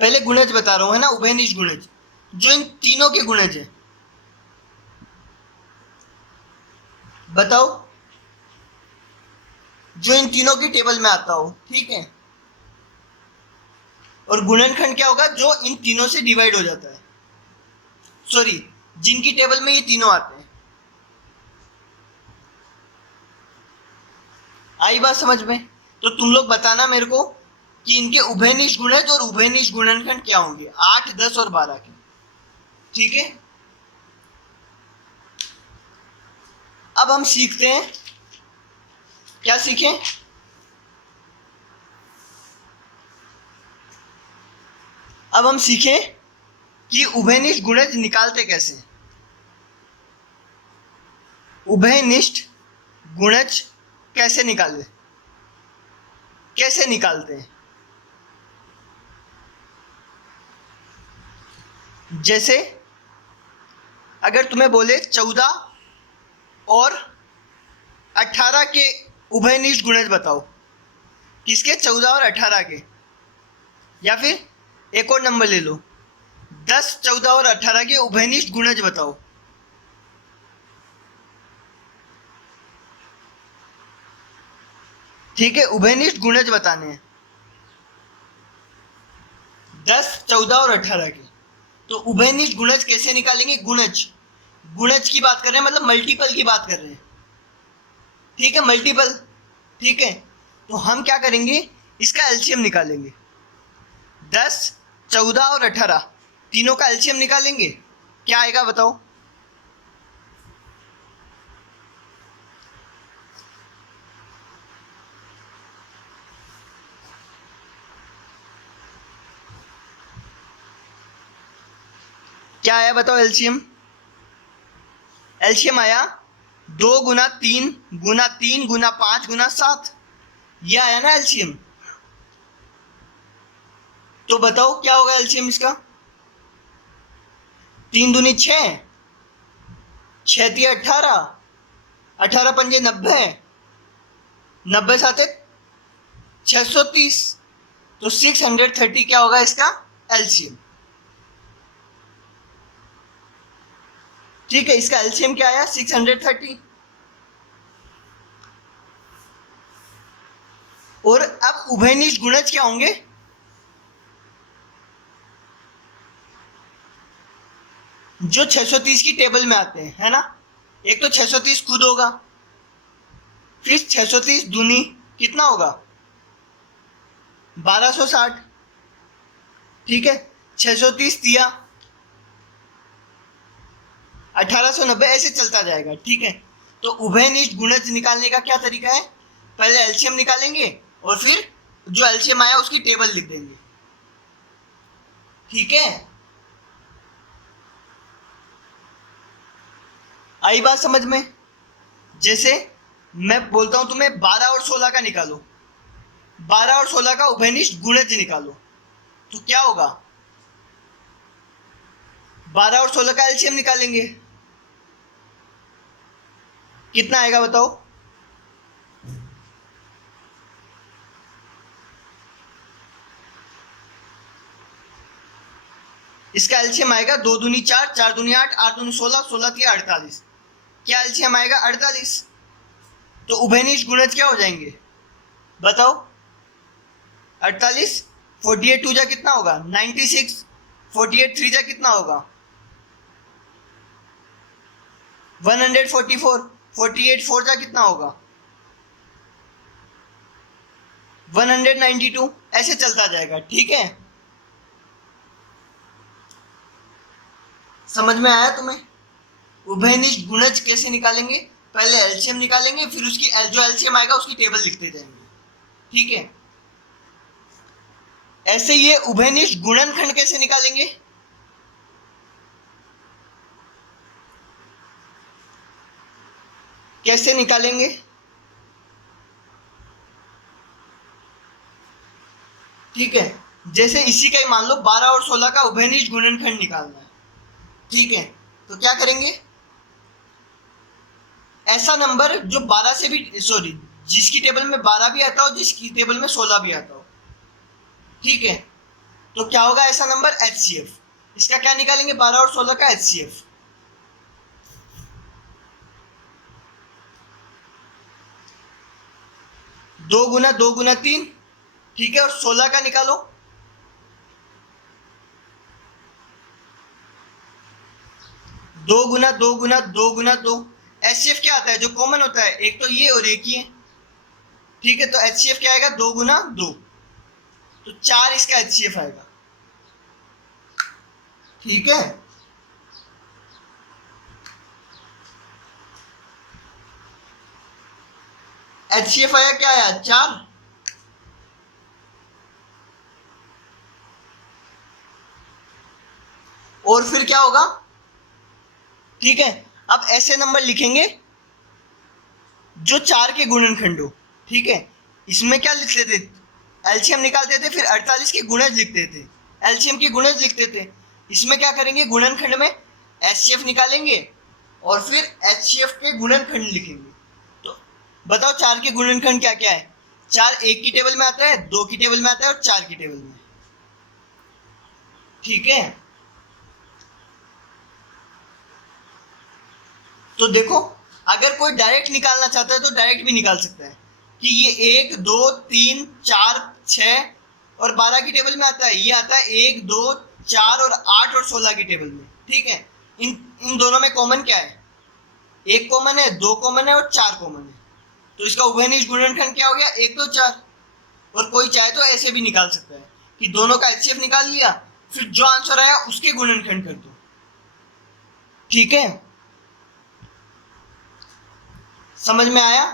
पहले गुणज बता रहा हूं, है ना, उभयनिष्ठ गुणज जो इन तीनों के गुणज है, बताओ, जो इन तीनों की टेबल में आता हो। ठीक है, और गुणनखंड क्या होगा, जो इन तीनों से डिवाइड हो जाता है, सॉरी जिनकी टेबल में ये तीनों आते हैं। आई बात समझ में, तो तुम लोग बताना मेरे को कि इनके उभयनिष्ठ गुणज और उभयनिष्ठ गुणनखंड क्या होंगे, 8 10 और 12 के। ठीक है, अब हम सीखते हैं, क्या सीखें, अब हम सीखें कि उभयनिष्ठ गुणज निकालते कैसे। उभयनिष्ठ गुणज कैसे निकाले, कैसे निकालते हैं। जैसे अगर तुम्हें बोले 14 और 18 के उभयनिष्ठ गुणज बताओ, किसके, 14 और 18 के, या फिर एक और नंबर ले लो, 10 14 और 18 के उभयनिष्ठ गुणज बताओ। ठीक है, उभयनिष्ठ गुणज बताने हैं 10 14 और 18 के। तो उभयनिष्ठ गुणज कैसे निकालेंगे, गुणज, गुणज की बात कर रहे हैं, मतलब मल्टीपल की बात कर रहे हैं। ठीक है, मल्टीपल। ठीक है, तो हम क्या करेंगे, इसका एलसीएम निकालेंगे, 10 14 और 18 तीनों का एलसीएम निकालेंगे, क्या आएगा बताओ। क्या आया बताओ एलसीएम, एलसीएम आया 2 गुना 3 गुना 3 गुना 5 गुना 7, ये आया ना एलसीएम। तो बताओ क्या होगा एलसीएम इसका, 3 दूनी 6, 6 तिया 18, 18 पंजे 90, 90 साथे 630, तो 630 क्या होगा इसका एलसीएम। ठीक है, इसका एलसीएम क्या आया, 630। और अब उभयनिष्ठ गुणज क्या होंगे, जो 630 की टेबल में आते हैं, है ना। एक तो 630 खुद होगा, फिर 630 दूनी कितना होगा 1260, ठीक है। 630 दिया 1890, ऐसे चलता जाएगा, ठीक है। तो उभयनिष्ठ गुणज निकालने का क्या तरीका है, पहले एलसीएम निकालेंगे और फिर जो एलसीएम आया उसकी टेबल लिख देंगे, ठीक है। आई बात समझ में। जैसे मैं बोलता हूं तुम्हें 12 और 16 का निकालो, 12 और 16 का उभयनिष्ठ गुणज निकालो, तो क्या होगा 12 और 16 का एलसीएम निकालेंगे, कितना आएगा बताओ। इसका एलसीएम आएगा 2 दूनी 4, 4 दूनी 8, 8 दूनी 16, 16 3 48, क्या एलसीएम आएगा 48। तो उभयनिष्ठ गुणज क्या हो जाएंगे बताओ, 48, 48 टू जा कितना होगा 96, 48 थ्री जा कितना होगा 144, 48 फोर जा कितना होगा 192, ऐसे चलता जाएगा, ठीक है। समझ में आया तुम्हें। उभयनिष्ठ गुणज कैसे निकालेंगे, पहले एलसीएम निकालेंगे, फिर उसकी जो एलसीएम आएगा उसकी टेबल लिखते जाएंगे, ठीक है। ऐसे ये उभयनिष्ठ गुणनखंड कैसे निकालेंगे, कैसे निकालेंगे, ठीक है। जैसे इसी का ही मान लो 12 और 16 का उभयनिष्ठ गुणनखंड निकालना है, ठीक है। तो क्या करेंगे, ऐसा नंबर जो 12 से भी सॉरी जिसकी टेबल में 12 भी आता हो, जिसकी टेबल में 16 भी आता हो, ठीक है। तो क्या होगा ऐसा नंबर HCF, इसका क्या निकालेंगे 12 और 16 का HCF, दो गुना 3, ठीक है। और 16 का निकालो, दो गुना दो। HCF क्या आता है जो कॉमन होता है, एक तो ये और एक ये, ठीक है। तो HCF क्या आएगा 2 गुना 2, तो 4 इसका HCF आएगा, ठीक है। HCF आया क्या आया 4, और फिर क्या होगा, ठीक है। अब ऐसे नंबर लिखेंगे जो 4 के गुणनखंड हो, ठीक है। इसमें क्या लिख लेते, एलसीएम निकालते थे, फिर 48 के गुणज लिखते थे, एलसीएम के गुणज लिखते थे। इसमें क्या करेंगे, गुणनखंड में एचसीएफ निकालेंगे और फिर एचसीएफ के गुणनखंड लिखेंगे। तो बताओ 4 के गुणनखंड क्या क्या है, 4 एक की टेबल में आता है, 2 की टेबल में आता है और 4 की टेबल में, ठीक है। तो देखो अगर कोई डायरेक्ट निकालना चाहता है तो डायरेक्ट भी निकाल सकता है कि ये 1 2 3 4 6 और 12 की टेबल में आता है, ये आता है 1 2 4 और 8 और 16 की टेबल में, ठीक है। इन दोनों में कॉमन क्या है, 1 कॉमन है, 2 कॉमन है और 4 कॉमन है। तो इसका उभयनिष्ठ गुणनखंड क्या हो गया 1 2 4। और कोई चाहे तो ऐसे भी निकाल सकता है कि दोनों का एचसीएफ निकाल लिया, फिर जो आंसर आया उसके गुणनखंड कर दो, ठीक है। समझ में आया।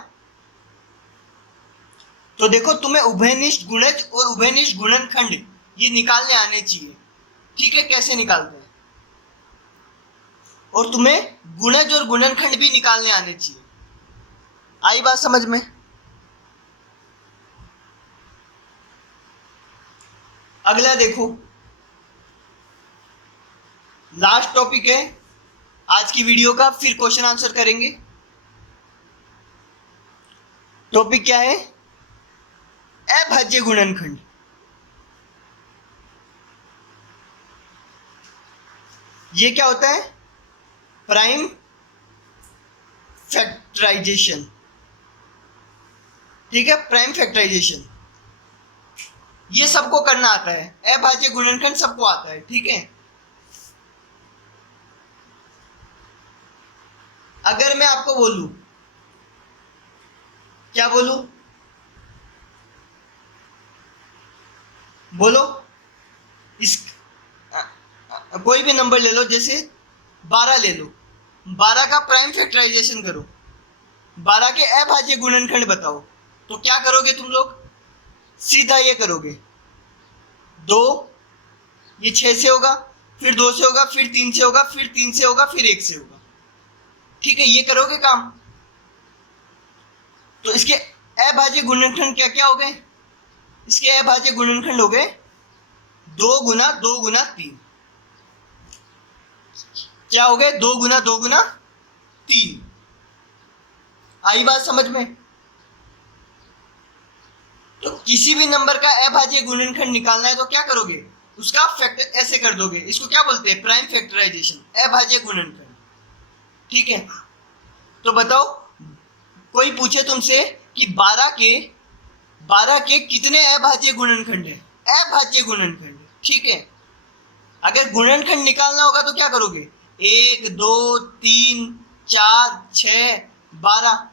तो देखो तुम्हें उभयनिष्ठ गुणज और उभयनिष्ठ गुणनखंड ये निकालने आने चाहिए, ठीक है, कैसे निकालते हैं। और तुम्हें गुणज और गुणनखंड भी निकालने आने चाहिए। आई बात समझ में। अगला देखो, लास्ट टॉपिक है आज की वीडियो का, फिर क्वेश्चन आंसर करेंगे। टॉपिक क्या है, अभाज्य गुणनखंड। ये क्या होता है, प्राइम फैक्टराइजेशन, ठीक है, प्राइम फैक्टराइजेशन ये सबको करना आता है, अभाज्य गुणनखंड सबको आता है, ठीक है। अगर मैं आपको बोलूं, क्या बोलूं, बोलो, इस कोई भी नंबर ले लो, जैसे 12 ले लो, 12 का प्राइम फैक्टराइजेशन करो, 12 के अभाज्य गुणनखंड बताओ, तो क्या करोगे तुम लोग? सीधा ये करोगे, 2, ये 6 से होगा, फिर 2 से होगा, फिर 3 से होगा, फिर 3 से होगा, फिर 1 से होगा। ठीक है, ये करोगे काम। तो इसके अभाज्य गुणनखंड क्या क्या हो गए? इसके अभाज्य गुणनखंड हो गए 2 गुना 2 गुना 3। क्या हो गए? 2 गुना 2 गुना 3। आई बात समझ में? तो किसी भी नंबर का अभाज्य गुणनखंड निकालना है तो क्या करोगे? उसका फैक्टर ऐसे कर दोगे, इसको क्या बोलते हैं? प्राइम फैक्टराइजेशन, अभाज्य गुणनखंड। ठीक है, तो बताओ, कोई पूछे तुमसे कि 12 के कितने अभाज्य गुणनखंड है? अभाज्य गुणनखंड। ठीक है, अगर गुणनखंड निकालना होगा तो क्या करोगे? 1 2 3 4 6 12।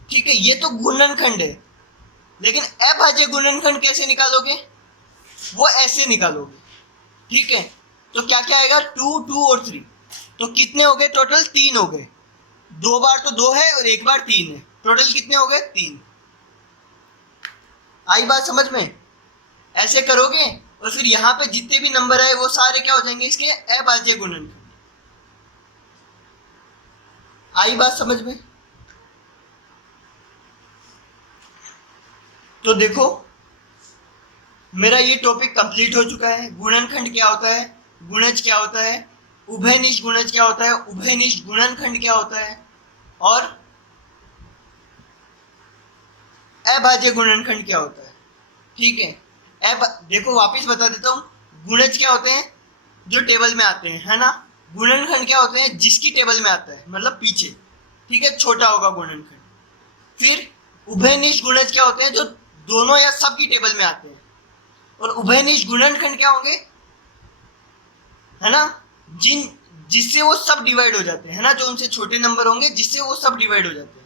ठीक है, ये तो गुणनखंड है, लेकिन अभाज्य गुणनखंड कैसे निकालोगे? वो ऐसे निकालोगे। ठीक है, तो क्या क्या आएगा? 2 2 और 3, तो कितने हो गए टोटल? 3 हो गए। 2 बार तो 2 है और 1 बार 3 है, टोटल कितने हो गए? 3। आई बात समझ में? ऐसे करोगे और फिर यहाँ पे जितने भी नंबर आए वो सारे क्या हो जाएंगे? इसके अभाज्य गुणनखंड। आई बात समझ में? तो देखो, मेरा ये टॉपिक कंप्लीट हो चुका है। गुणनखंड क्या होता है, गुणज क्या होता है, उभयनिष्ठ गुणज क्या होता है, उभयनिष्ठ गुणनखंड क्या होता है, और अभाज्य गुणनखंड क्या होता है। ठीक है, देखो वापिस बता देता हूँ, गुणज क्या होते हैं? जो टेबल में आते हैं, है ना। गुणनखंड क्या होते हैं? जिसकी टेबल में आता है, मतलब पीछे। ठीक है, छोटा होगा गुणनखंड। फिर उभयनिष्ठ गुणज क्या होते हैं? जो दोनों या सब की टेबल में आते हैं। और उभयनिष्ठ गुणनखंड क्या होंगे? है ना, जिससे वो सब डिवाइड हो जाते हैं, है ना, जो उनसे छोटे नंबर होंगे जिससे वो सब डिवाइड हो जाते हैं।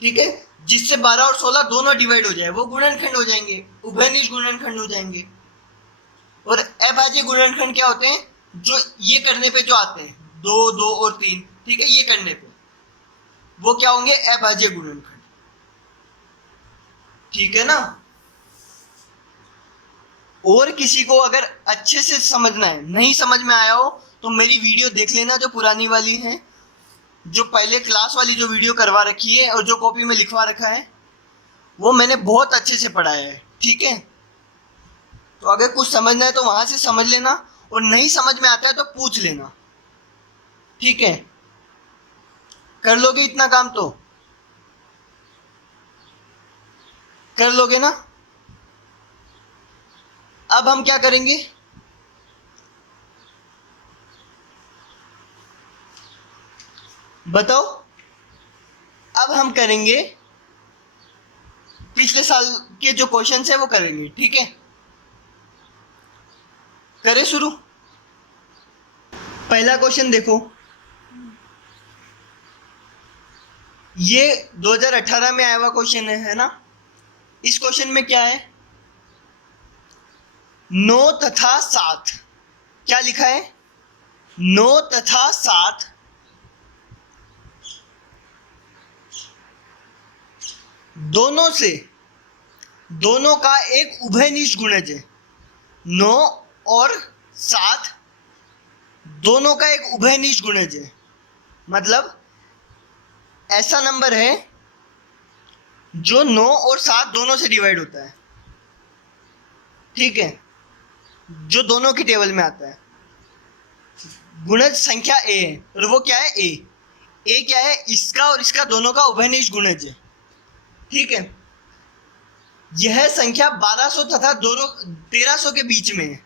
ठीक है, जिससे 12 और 16 दोनों डिवाइड हो जाए वो गुणनखंड हो जाएंगे, उभयनिष्ठ गुणनखंड हो जाएंगे। और अभाज्य गुणनखंड क्या होते हैं? जो ये करने पे जो आते हैं, 2 2 और 3। ठीक है, ये करने पे वो क्या होंगे? अभाज्य गुणनखंड। ठीक है ना। और किसी को अगर अच्छे से समझना है, नहीं समझ में आया हो तो मेरी वीडियो देख लेना, जो पुरानी वाली है, जो पहले क्लास वाली जो वीडियो करवा रखी है और जो कॉपी में लिखवा रखा है, वो मैंने बहुत अच्छे से पढ़ाया है। ठीक है, तो अगर कुछ समझना है तो वहां से समझ लेना, और नहीं समझ में आता है तो पूछ लेना। ठीक है, कर लोगे इतना काम तो कर लोगे ना। अब हम क्या करेंगे? बताओ। अब हम करेंगे पिछले साल के जो क्वेश्चन है वो करेंगे। ठीक है, करें शुरू। पहला क्वेश्चन देखो, ये 2018 में आया हुआ क्वेश्चन है ना। इस क्वेश्चन में क्या है? 9 तथा 7, क्या लिखा है? 9 तथा 7 दोनों का एक उभयनिष्ठ गुणज है। 9 और 7 दोनों का एक उभयनिष्ठ गुणज है, मतलब ऐसा नंबर है जो 9 और 7 दोनों से डिवाइड होता है। ठीक है, जो दोनों की टेबल में आता है। गुणज संख्या ए है, और वो क्या है? ए क्या है? इसका और इसका दोनों का उभयनिष्ठ गुणज है। ठीक है, यह संख्या 1200 तथा 1300 के बीच में है।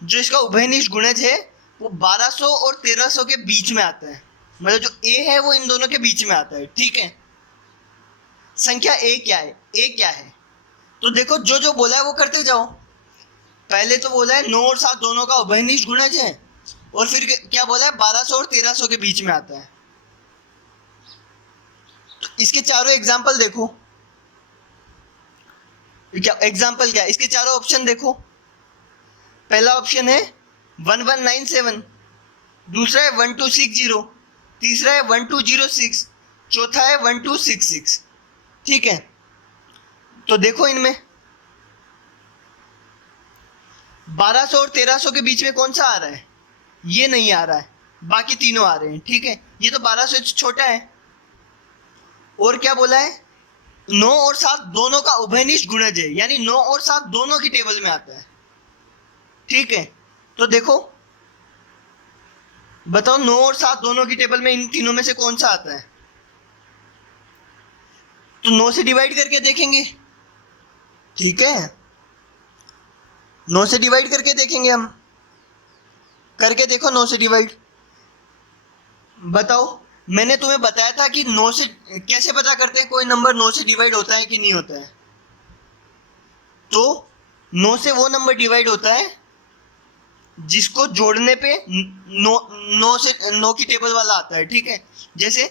जो इसका उभयनिष्ठ गुणज है वो 1200 और 1300 के बीच में आता है, मतलब जो ए है वो इन दोनों के बीच में आता है। ठीक है, संख्या ए क्या है? ए क्या है? तो देखो, जो जो बोला है वो करते जाओ। पहले तो बोला है 9 और 7 दोनों का उभयनिष्ठ गुणज है, और फिर क्या बोला है, 1200 और 1300 के बीच में आता है। तो इसके चारों एग्जाम्पल देखो, क्या एग्जाम्पल क्या है, इसके चारों ऑप्शन देखो। पहला ऑप्शन है 1197, दूसरा है 1260, तीसरा है 1206, चौथा है 1266। ठीक है, तो देखो इनमें 1200 और 1300 के बीच में कौन सा आ रहा है, ये नहीं आ रहा है, बाकी तीनों आ रहे हैं। ठीक है, ये तो 1200 से छोटा है। और क्या बोला है, 9 और 7 दोनों का उभयनिष्ठ गुणज है, यानी 9 और 7 दोनों की टेबल में आता है। ठीक है, तो देखो बताओ 9 और 7 दोनों की टेबल में इन तीनों में से कौन सा आता है। तो 9 से डिवाइड करके देखेंगे। ठीक है, 9 से डिवाइड करके देखेंगे हम, करके देखो 9 से डिवाइड। बताओ, मैंने तुम्हें बताया था कि 9 से कैसे पता करते हैं कोई नंबर 9 से डिवाइड होता है कि नहीं होता है। तो 9 से वो नंबर डिवाइड होता है जिसको जोड़ने पे 9 से 9 की टेबल वाला आता है। ठीक है, जैसे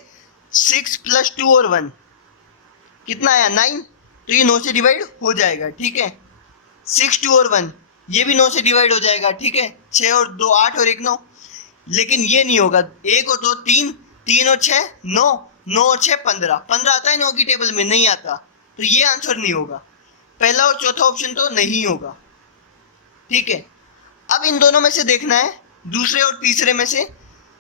6 + 2 और 1 कितना आया, 9, तो ये 9 से डिवाइड हो जाएगा। ठीक है, 6, 2 और 1 ये भी 9 से डिवाइड हो जाएगा। ठीक है, 6 और 2 8 और 1 9। लेकिन ये नहीं होगा, 1 और 2 3, 3 और 6 9, 9 और 6 15, 15 आता है 9 की टेबल में, नहीं आता, तो ये आंसर नहीं होगा। पहला और चौथा ऑप्शन तो नहीं होगा। ठीक है, अब इन दोनों में से देखना है, दूसरे और तीसरे में से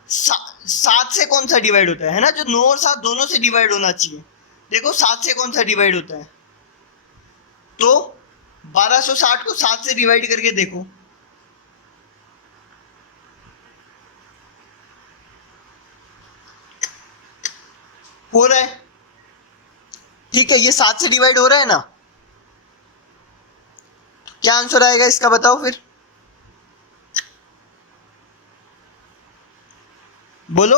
7 से कौन सा डिवाइड होता है ना, जो 9 और 7 दोनों से डिवाइड होना चाहिए। देखो 7 से कौन सा डिवाइड होता है, तो 1260 को 7 से डिवाइड करके देखो। हो रहा है। ठीक है, ये 7 से डिवाइड हो रहा है ना, क्या आंसर आएगा इसका बताओ फिर, बोलो।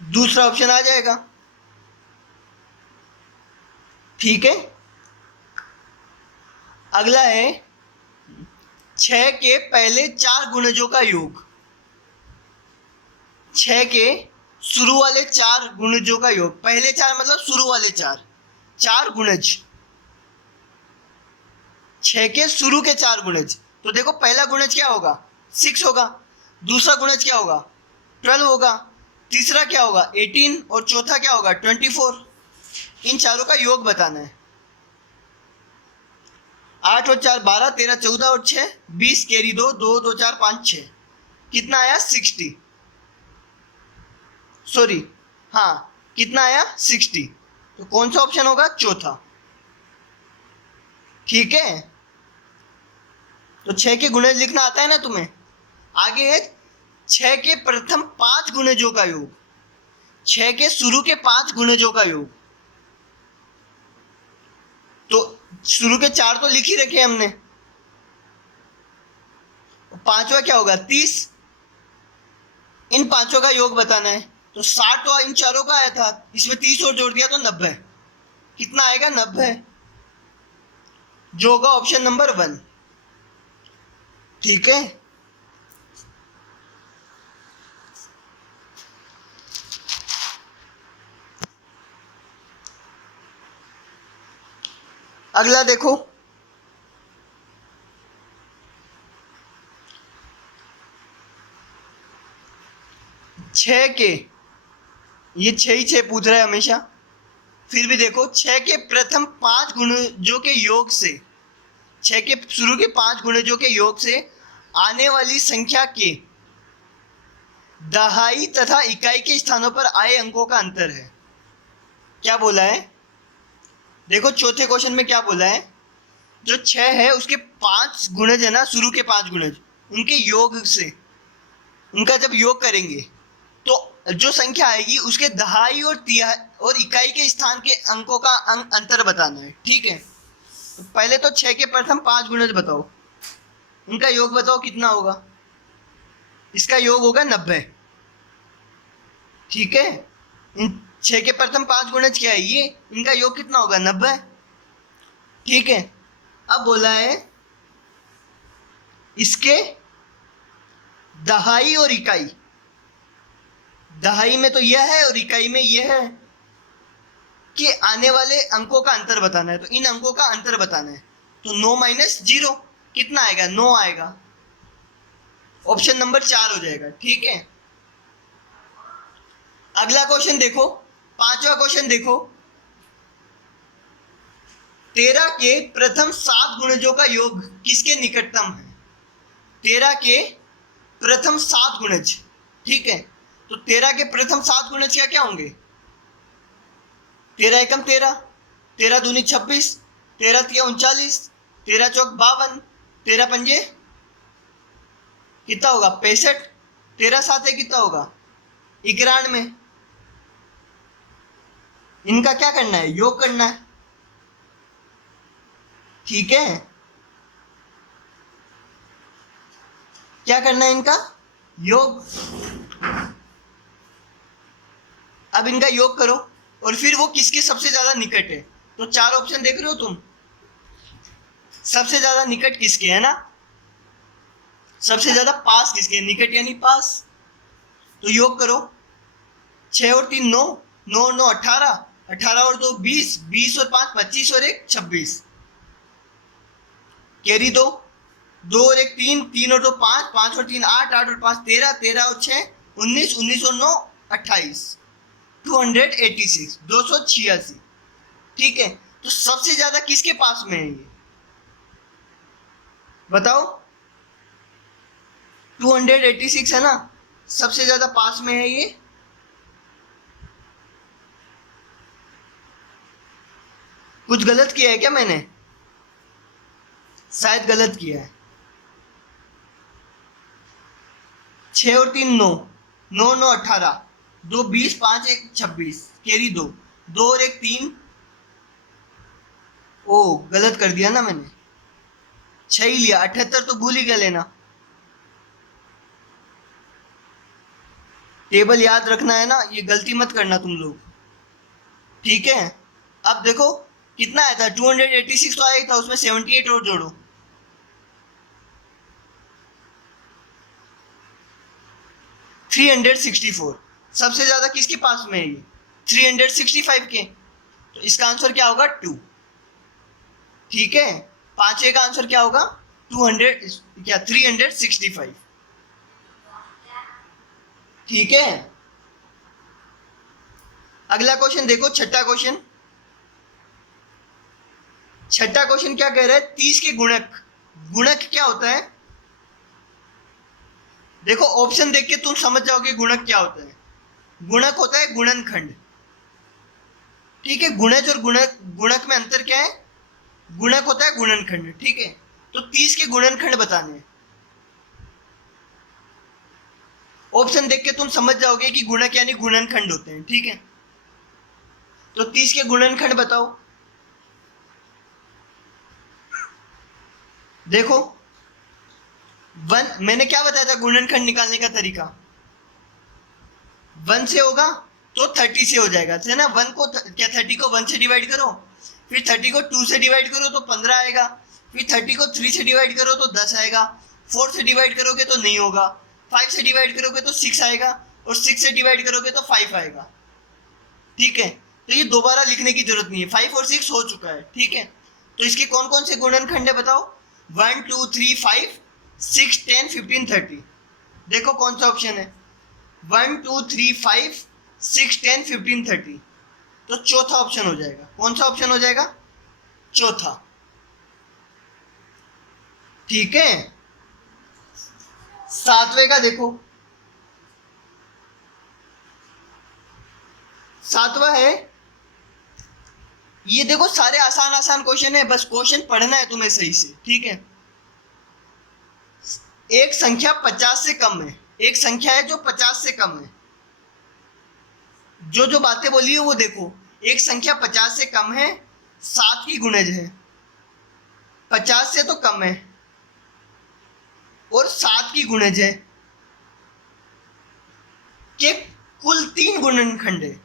दूसरा ऑप्शन आ जाएगा। ठीक है, अगला है 6 के पहले 4 गुणजों का योग। 6 के शुरू वाले 4 गुणजों का योग, पहले 4 मतलब शुरू वाले 4 गुणज, 6 के शुरू के 4 गुणज। तो देखो पहला गुणज क्या होगा, 6 होगा, दूसरा गुणज क्या होगा, 12 होगा, तीसरा क्या होगा 18 और चौथा क्या होगा 24। इन चारों का योग बताना है। 8 और 4 12, 13 14 और 6 20, कैरी 2 2 2 4 5 6, कितना आया 60, सॉरी हाँ कितना आया 60। तो कौन सा ऑप्शन होगा, चौथा। ठीक है, तो 6 के गुणज लिखना आता है ना तुम्हें। आगे है 6 के प्रथम 5 गुणजों का योग, 6 के शुरू के 5 गुणजों का योग। तो शुरू के 4 तो लिख ही रखे हमने, पांचवा क्या होगा 30, इन पांचों का योग बताना है। तो 60 तो इन चारों का आया था, इसमें 30 और जोड़ दिया तो 90, कितना आएगा 90, जो होगा ऑप्शन नंबर 1। ठीक है, अगला देखो 6 के, ये 6 ही 6 पूछ रहा है हमेशा, फिर भी देखो 6 के प्रथम 5 गुणजों के योग से, 6 के शुरू के 5 गुणजों के योग से आने वाली संख्या के दहाई तथा इकाई के स्थानों पर आए अंकों का अंतर है। क्या बोला है, देखो चौथे क्वेश्चन में क्या बोला है, जो 6 है उसके 5 गुणज है ना, शुरू के 5 गुणज, उनके योग से, उनका जब योग करेंगे तो जो संख्या आएगी उसके दहाई और तिहाई और इकाई के स्थान के अंकों का अंतर बताना है। ठीक है, तो पहले तो 6 के प्रथम 5 गुणज बताओ, उनका योग बताओ कितना होगा। इसका योग होगा 90। ठीक है, इन 6 के प्रथम 5 गुणज क्या है ये, इनका योग कितना होगा 90। ठीक है, अब बोला है इसके दहाई और इकाई, दहाई में तो यह है और इकाई में यह है कि आने वाले अंकों का अंतर बताना है, तो इन अंकों का अंतर बताना है। तो 9 माइनस 0 कितना आएगा? 9 आएगा। ऑप्शन नंबर 4 हो जाएगा। ठीक है, अगला क्वेश्चन देखो, पांचवा क्वेश्चन देखो। 13 के प्रथम 7 गुणजों का योग किसके निकटतम है? 13 के प्रथम 7 गुणज। ठीक है, तो 13 के प्रथम 7 गुणज क्या क्या होंगे? 13 एकम 13, 13 दूनी 26, 13 तिया 39, 13 चौक 52, 13 पंजे कितना होगा? 65, 13 सात कितना होगा? 91। इनका क्या करना है? योग करना है। ठीक है, क्या करना है? इनका योग। अब इनका योग करो और फिर वो किसके सबसे ज्यादा निकट है। तो 4 ऑप्शन देख रहे हो तुम, सबसे ज्यादा निकट किसके है ना, सबसे ज्यादा पास किसके? निकट यानी पास। तो योग करो, 6 और 3 9, 9 और 9 18, 18 और 2 20, 20 और 5 25 और 1 26। कैरी 2, 2 और 1 3, 3 और 2 5, 5 और 3 8, 8 और 5 13, 13 और 6 19, 19 और 9 28, 286, 286। ठीक है, तो सबसे ज्यादा किसके पास में है ये बताओ? 286 है ना, सबसे ज्यादा पास में है ये। कुछ गलत किया है क्या मैंने? शायद गलत किया है। 6 और 3 9, 9 9 18, 2 20, 5 1 26, कैरी 2, 2 और 1 3। ओ गलत कर दिया ना मैंने, 6 ही लिया, 78 तो भूल ही गया लेना। टेबल याद रखना है ना, ये गलती मत करना तुम लोग। ठीक है, अब देखो कितना आया था? 286 तो आया था, उसमें 78 और जोड़ो। 364। सबसे ज्यादा किसके पास में है ये? 365 के। तो इसका आंसर क्या होगा? 2। ठीक है, 5 का आंसर क्या होगा? 200 क्या 365। ठीक है, अगला क्वेश्चन देखो, छठा क्वेश्चन। छठा क्वेश्चन क्या कह रहा है? 30 के गुणक। गुणक क्या होता है? देखो ऑप्शन देख के तुम समझ जाओगे गुणक क्या होता है। गुणक होता है गुणनखंड। ठीक है, गुणज और गुणक, गुणक में अंतर क्या है? गुणक होता है गुणनखंड। ठीक है, तो 30 के गुणनखंड बताने हैं। ऑप्शन देख के तुम समझ जाओगे कि गुणक यानी गुणनखंड होते हैं। ठीक है, तो 30 के गुणनखंड बताओ। देखो 1, मैंने क्या बताया था गुणनखंड निकालने का तरीका? 1 से होगा तो 30 से हो जाएगा, है ना। 1 को क्या 30 को 1 से डिवाइड करो, फिर 30 को 2 से डिवाइड करो तो 15 आएगा, फिर 30 को 3 से डिवाइड करो तो 10 आएगा, 4 से डिवाइड करोगे तो नहीं होगा, 5 से डिवाइड करोगे तो 6 आएगा, और 6 से डिवाइड करोगे तो 5 आएगा। ठीक है, तो ये दोबारा लिखने की जरूरत नहीं है, 5 और 6 हो चुका है। ठीक है, तो इसके कौन कौन से गुणनखंड है बताओ? 1 2 3 5 6 10 15 30। देखो कौन सा ऑप्शन है? 1 2 3 5 6 10 15 30। तो चौथा ऑप्शन हो जाएगा। कौन सा ऑप्शन हो जाएगा? चौथा। ठीक है, सातवें का देखो, सातवां है ये। देखो सारे आसान आसान क्वेश्चन है, बस क्वेश्चन पढ़ना है तुम्हें सही से। ठीक है, एक संख्या 50 से कम है, एक संख्या है जो 50 से कम है। जो जो बातें बोली है वो देखो। एक संख्या 50 से कम है, 7 की गुणज है, 50 से तो कम है और 7 की गुणज है, के कुल 3 गुणनखंड है।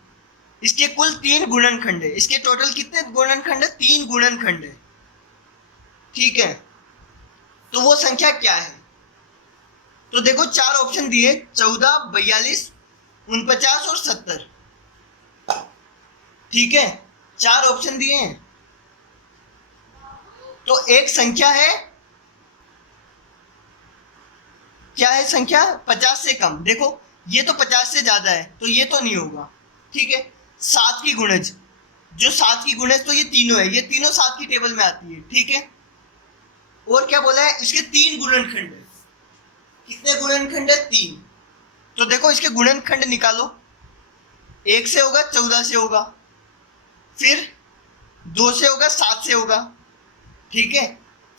इसके कुल 3 गुणनखंड है। इसके टोटल कितने गुणनखंड है? 3 गुणनखंड है। ठीक है, तो वो संख्या क्या है? तो देखो चार ऑप्शन दिए, 14, 42, 49 और 70। ठीक है, चार ऑप्शन दिए हैं। तो एक संख्या है, क्या है संख्या, 50 से कम। देखो ये तो 50 से ज्यादा है, तो ये तो नहीं होगा। ठीक है, 7 की गुणज, जो 7 की गुणज, तो ये तीनों है, ये तीनों 7 की टेबल में आती है। ठीक है, और क्या बोला है, इसके 3 गुणनखंड है। कितने गुणनखंड है, 3। तो देखो इसके गुणनखंड निकालो, 1 से होगा, 14 से होगा, फिर 2 से होगा, 7 से होगा। ठीक है,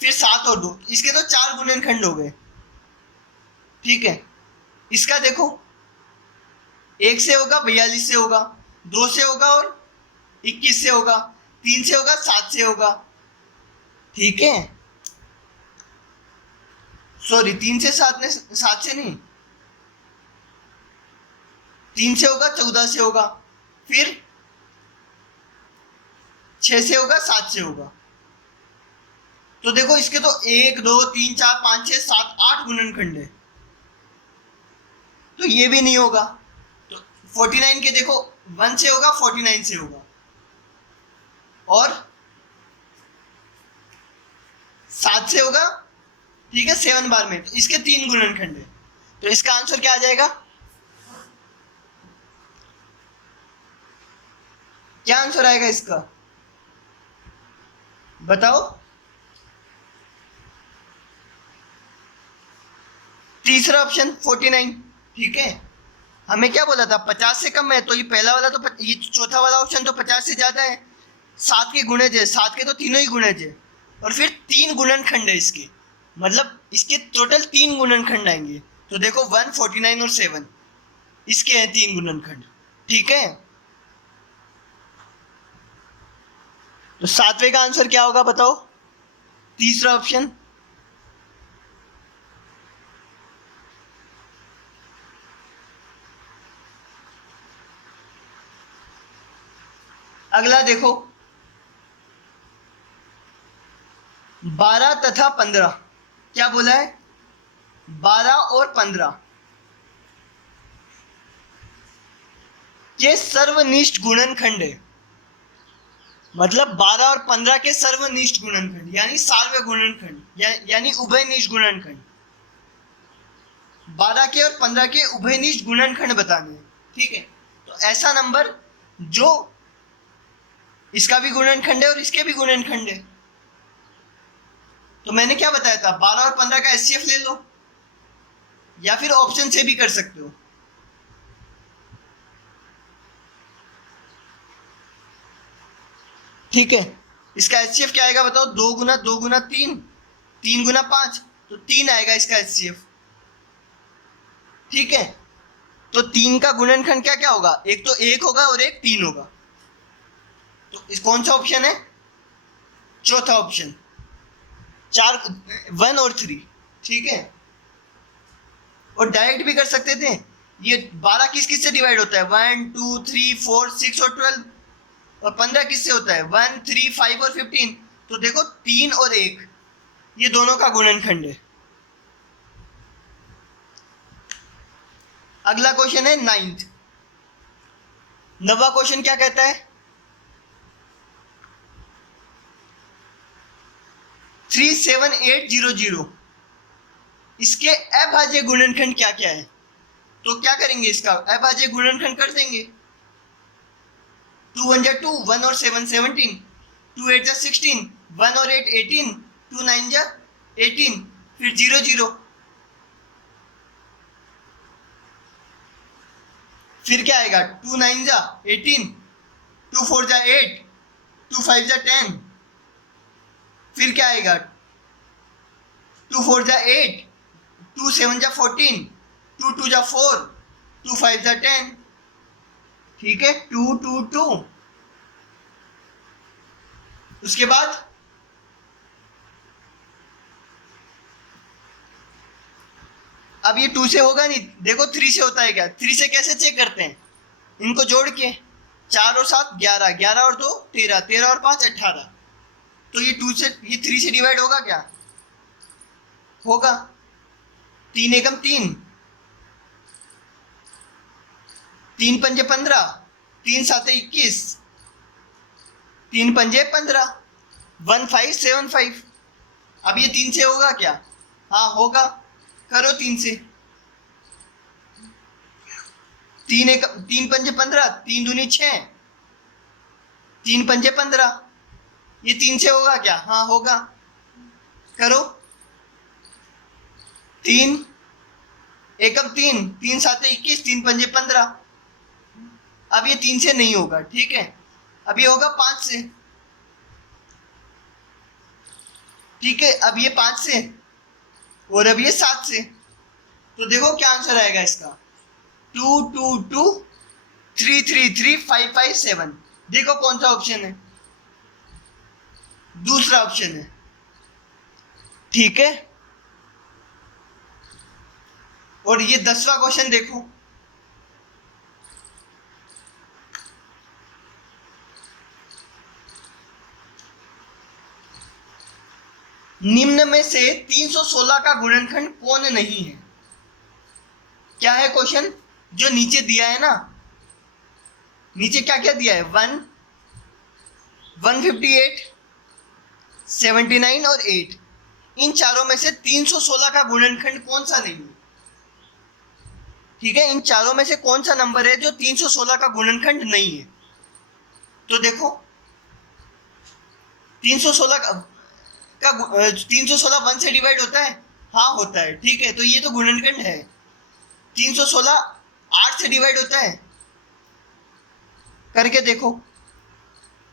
फिर 7 और 2, इसके तो 4 गुणनखंड हो गए। ठीक है, इसका देखो 1 से होगा, 42 से होगा, 2 से होगा और 21 से होगा, 3 से होगा, 7 से होगा। ठीक है, सॉरी 3 से 7 ने, 7 से नहीं, 3 से होगा, 14 से होगा, फिर 6 से होगा, 7 से होगा। तो देखो इसके तो 1, 2, 3, 4, 5, 6, 7, 8 गुणनखंड है, तो ये भी नहीं होगा। तो 49 के देखो 1 से होगा, 49 से होगा, और 7 से होगा। ठीक है, 7 बार में, तो इसके 3 गुणनखंड है। तो इसका आंसर क्या आ जाएगा, क्या आंसर आएगा इसका, बताओ। तीसरा ऑप्शन 49। ठीक है, हमें क्या बोला था, 50 से कम है, तो ये पहला वाला तो ये चौथा वाला ऑप्शन तो 50 से ज्यादा है। 7 के गुणज है, 7 के तो तीनों ही गुणज है, और फिर 3 गुणनखंड है इसके, मतलब इसके टोटल 3 गुणनखंड आएंगे। तो देखो 1, 49 और 7, इसके हैं 3 गुणनखंड। ठीक है, तो 7वें का आंसर क्या होगा बताओ, तीसरा ऑप्शन। अगला देखो 12 तथा 15, क्या बोला है, 12 और 15 के सर्वनिष्ठ गुणनखंड है। मतलब 12 और 15 के सर्वनिष्ठ गुणनखंड, यानी सार्व गुणनखंड, यानी उभयनिष्ठ गुणनखंड। 12 के और 15 के उभयनिष्ठ गुणनखंड बताने हैं। ठीक है, तो ऐसा नंबर जो इसका भी गुणनखंड है और इसके भी गुणनखंड है। तो मैंने क्या बताया था, 12 और 15 का एचसीएफ ले लो, या फिर ऑप्शन से भी कर सकते हो। ठीक है, इसका एचसीएफ क्या आएगा बताओ, 2 गुना 2 गुना 3, 3 गुना 5, तो 3 आएगा इसका एचसीएफ। ठीक है, तो 3 का गुणनखंड क्या क्या होगा, एक तो 1 होगा और एक 3 होगा। तो इस कौन सा ऑप्शन है, चौथा ऑप्शन, 4, 1 और 3। ठीक है, और डायरेक्ट भी कर सकते थे। ये 12 किस किस से डिवाइड होता है, 1, 2, 3, 4, 6 और 12, और 15 किससे होता है, 1, 3, 5 और 15। तो देखो 3 और 1 ये दोनों का गुणनखंड है। अगला क्वेश्चन है 9th। 9वां क्वेश्चन क्या कहता है, 37800, इसके अभाज्य गुणनखंड क्या क्या है। तो क्या करेंगे, इसका अभाज्य गुणनखंड कर देंगे। 2 1 2, 1 और 7 17, 2 8 16, 1 और 8 18, 2 9 18, फिर 0 0, फिर क्या आएगा, 2 9 18, 2 4 8, 2 5 10, फिर क्या आएगा, 2 4 8, 2 7 14, 2 2 4, 2 5 10। ठीक है, 2 2 2। उसके बाद अब ये 2 से होगा नहीं, देखो 3 से होता है क्या, 3 से कैसे चेक करते हैं, इनको जोड़ के, 4 और 7 11, 11 और 2 13, 13 और 5 18। तो ये 2 से, ये 3 से डिवाइड होगा क्या, होगा। तीन एकम तीन, तीन पंजे 15, तीन साते 21, तीन पंजे 15, 1575। अब ये तीन से होगा क्या? हाँ होगा, करो तीन से। तीन पंजे 15, तीन दूनी 6, तीन पंजे 15, ये तीन से होगा क्या? हाँ होगा, करो। तीन एकम तीन, तीन साते 21, तीन पंजे 15। अब ये तीन से नहीं होगा, ठीक है, अब ये होगा 5 से, ठीक है, अब ये 5 से और अब ये 7 से। तो देखो क्या आंसर आएगा इसका, 2 2 2 3 3 3 5 5 7। देखो कौन सा ऑप्शन है, दूसरा ऑप्शन है, ठीक है। और ये 10वां क्वेश्चन देखो, निम्न में से 316 का गुणनखंड कौन नहीं है? क्या है क्वेश्चन? जो नीचे दिया है ना, नीचे क्या क्या दिया है, 1, 158, 79 और 8, इन चारों में से 316 का गुणनखंड कौन सा नहीं है? ठीक है, इन चारों में से कौन सा नंबर है जो 316 का गुणनखंड नहीं है? तो देखो 316 का 316 1 से डिवाइड होता है, हाँ होता है, ठीक है, तो ये तो गुणनखंड है। 316 8 से डिवाइड होता है, करके देखो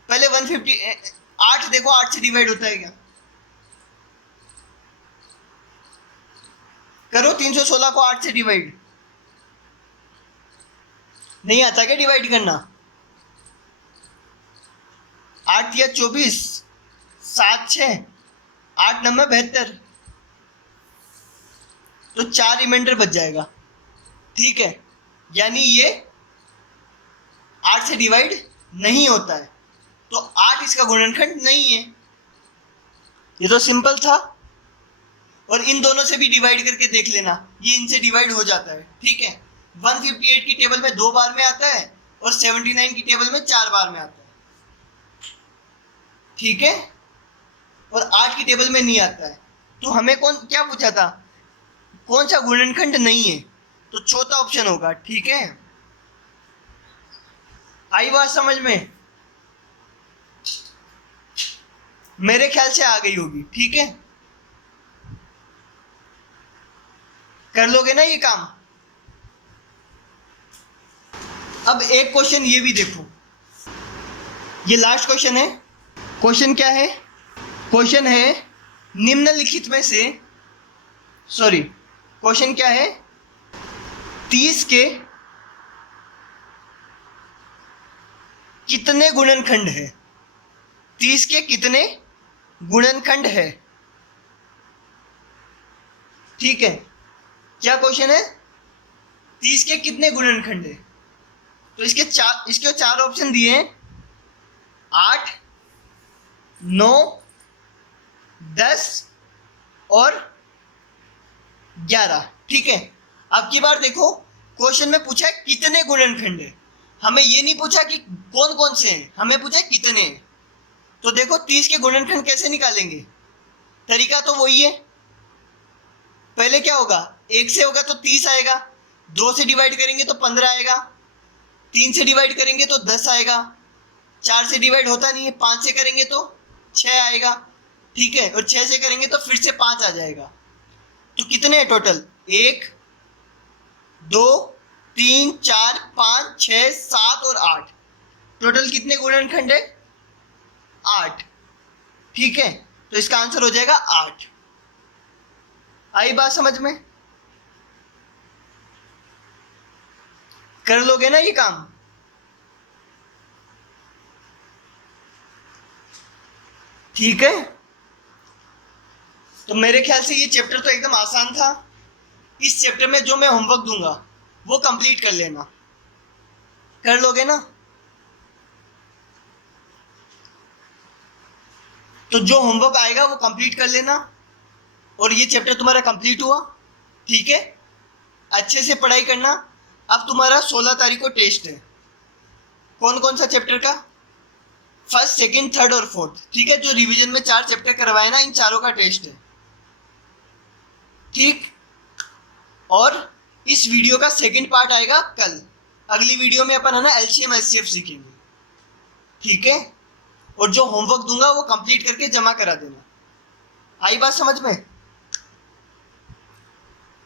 पहले। 158 देखो 8 से डिवाइड होता है क्या? करो 316 को 8 से डिवाइड, नहीं आता क्या डिवाइड करना? 8 या 24, 7 6, 8 9 72, तो 4 रिमाइंडर बच जाएगा, ठीक है, यानी ये 8 से डिवाइड नहीं होता है, तो 8 इसका गुणनखंड नहीं है। ये तो सिंपल था। और इन दोनों से भी डिवाइड करके देख लेना, ये इनसे डिवाइड हो जाता है, ठीक है। 158 की टेबल में 2 बार में आता है और 79 की टेबल में 4 बार में आता है, ठीक है, और 8 की टेबल में नहीं आता है। तो हमें कौन क्या पूछा था, कौन सा गुणनखंड नहीं है? तो चौथा ऑप्शन होगा, ठीक है। आई बात समझ में? मेरे ख्याल से आ गई होगी, ठीक है, कर लोगे ना ये काम। अब एक क्वेश्चन ये भी देखो, ये लास्ट क्वेश्चन है। क्वेश्चन क्या है? क्वेश्चन है निम्नलिखित में से, सॉरी, क्वेश्चन क्या है, 30 के कितने गुणनखंड है? 30 के कितने गुणनखंड है? ठीक है, क्या क्वेश्चन है, 30 के कितने गुणनखंड है? तो इसके चार ऑप्शन दिए हैं, 8, 9, 10 और 11, ठीक है। अब की बार देखो, क्वेश्चन में पूछा है कितने गुणनखंड है, हमें ये नहीं पूछा कि कौन कौन से हैं, हमें पूछा है कितने हैं। तो देखो 30 के गुणनखंड कैसे निकालेंगे, तरीका तो वही है। पहले क्या होगा, 1 से होगा तो 30 आएगा, 2 से डिवाइड करेंगे तो 15 आएगा, 3 से डिवाइड करेंगे तो 10 आएगा, 4 से डिवाइड होता नहीं है, 5 से करेंगे तो 6 आएगा, ठीक है, और 6 से करेंगे तो फिर से 5 आ जाएगा। तो कितने हैं टोटल, 1 2 3 4 5 6 7 और 8, टोटल कितने गुणनखंड है, 8, ठीक है। तो इसका आंसर हो जाएगा 8। आई बात समझ में? कर लोगे ना ये काम? ठीक है, तो मेरे ख्याल से ये चैप्टर तो एकदम आसान था। इस चैप्टर में जो मैं होमवर्क दूंगा वो कंप्लीट कर लेना, कर लोगे ना? तो जो होमवर्क आएगा वो कंप्लीट कर लेना, और ये चैप्टर तुम्हारा कंप्लीट हुआ। ठीक है, अच्छे से पढ़ाई करना। अब तुम्हारा 16 तारीख को टेस्ट है। कौन कौन सा चैप्टर का? फर्स्ट, सेकंड, थर्ड और फोर्थ। ठीक है, जो रिवीजन में 4 चैप्टर करवाए ना, इन चारों का टेस्ट है। ठीक, और इस वीडियो का सेकंड पार्ट आएगा कल। अगली वीडियो में अपन है ना एलसीएम एचसीएफ सीखेंगे। ठीक है, और जो होमवर्क दूंगा वो कंप्लीट करके जमा करा देना। आई बात समझ में?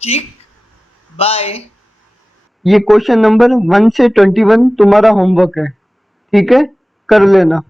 ठीक, बाय। ये क्वेश्चन नंबर 1 से 21 तुम्हारा होमवर्क है, ठीक है, कर लेना।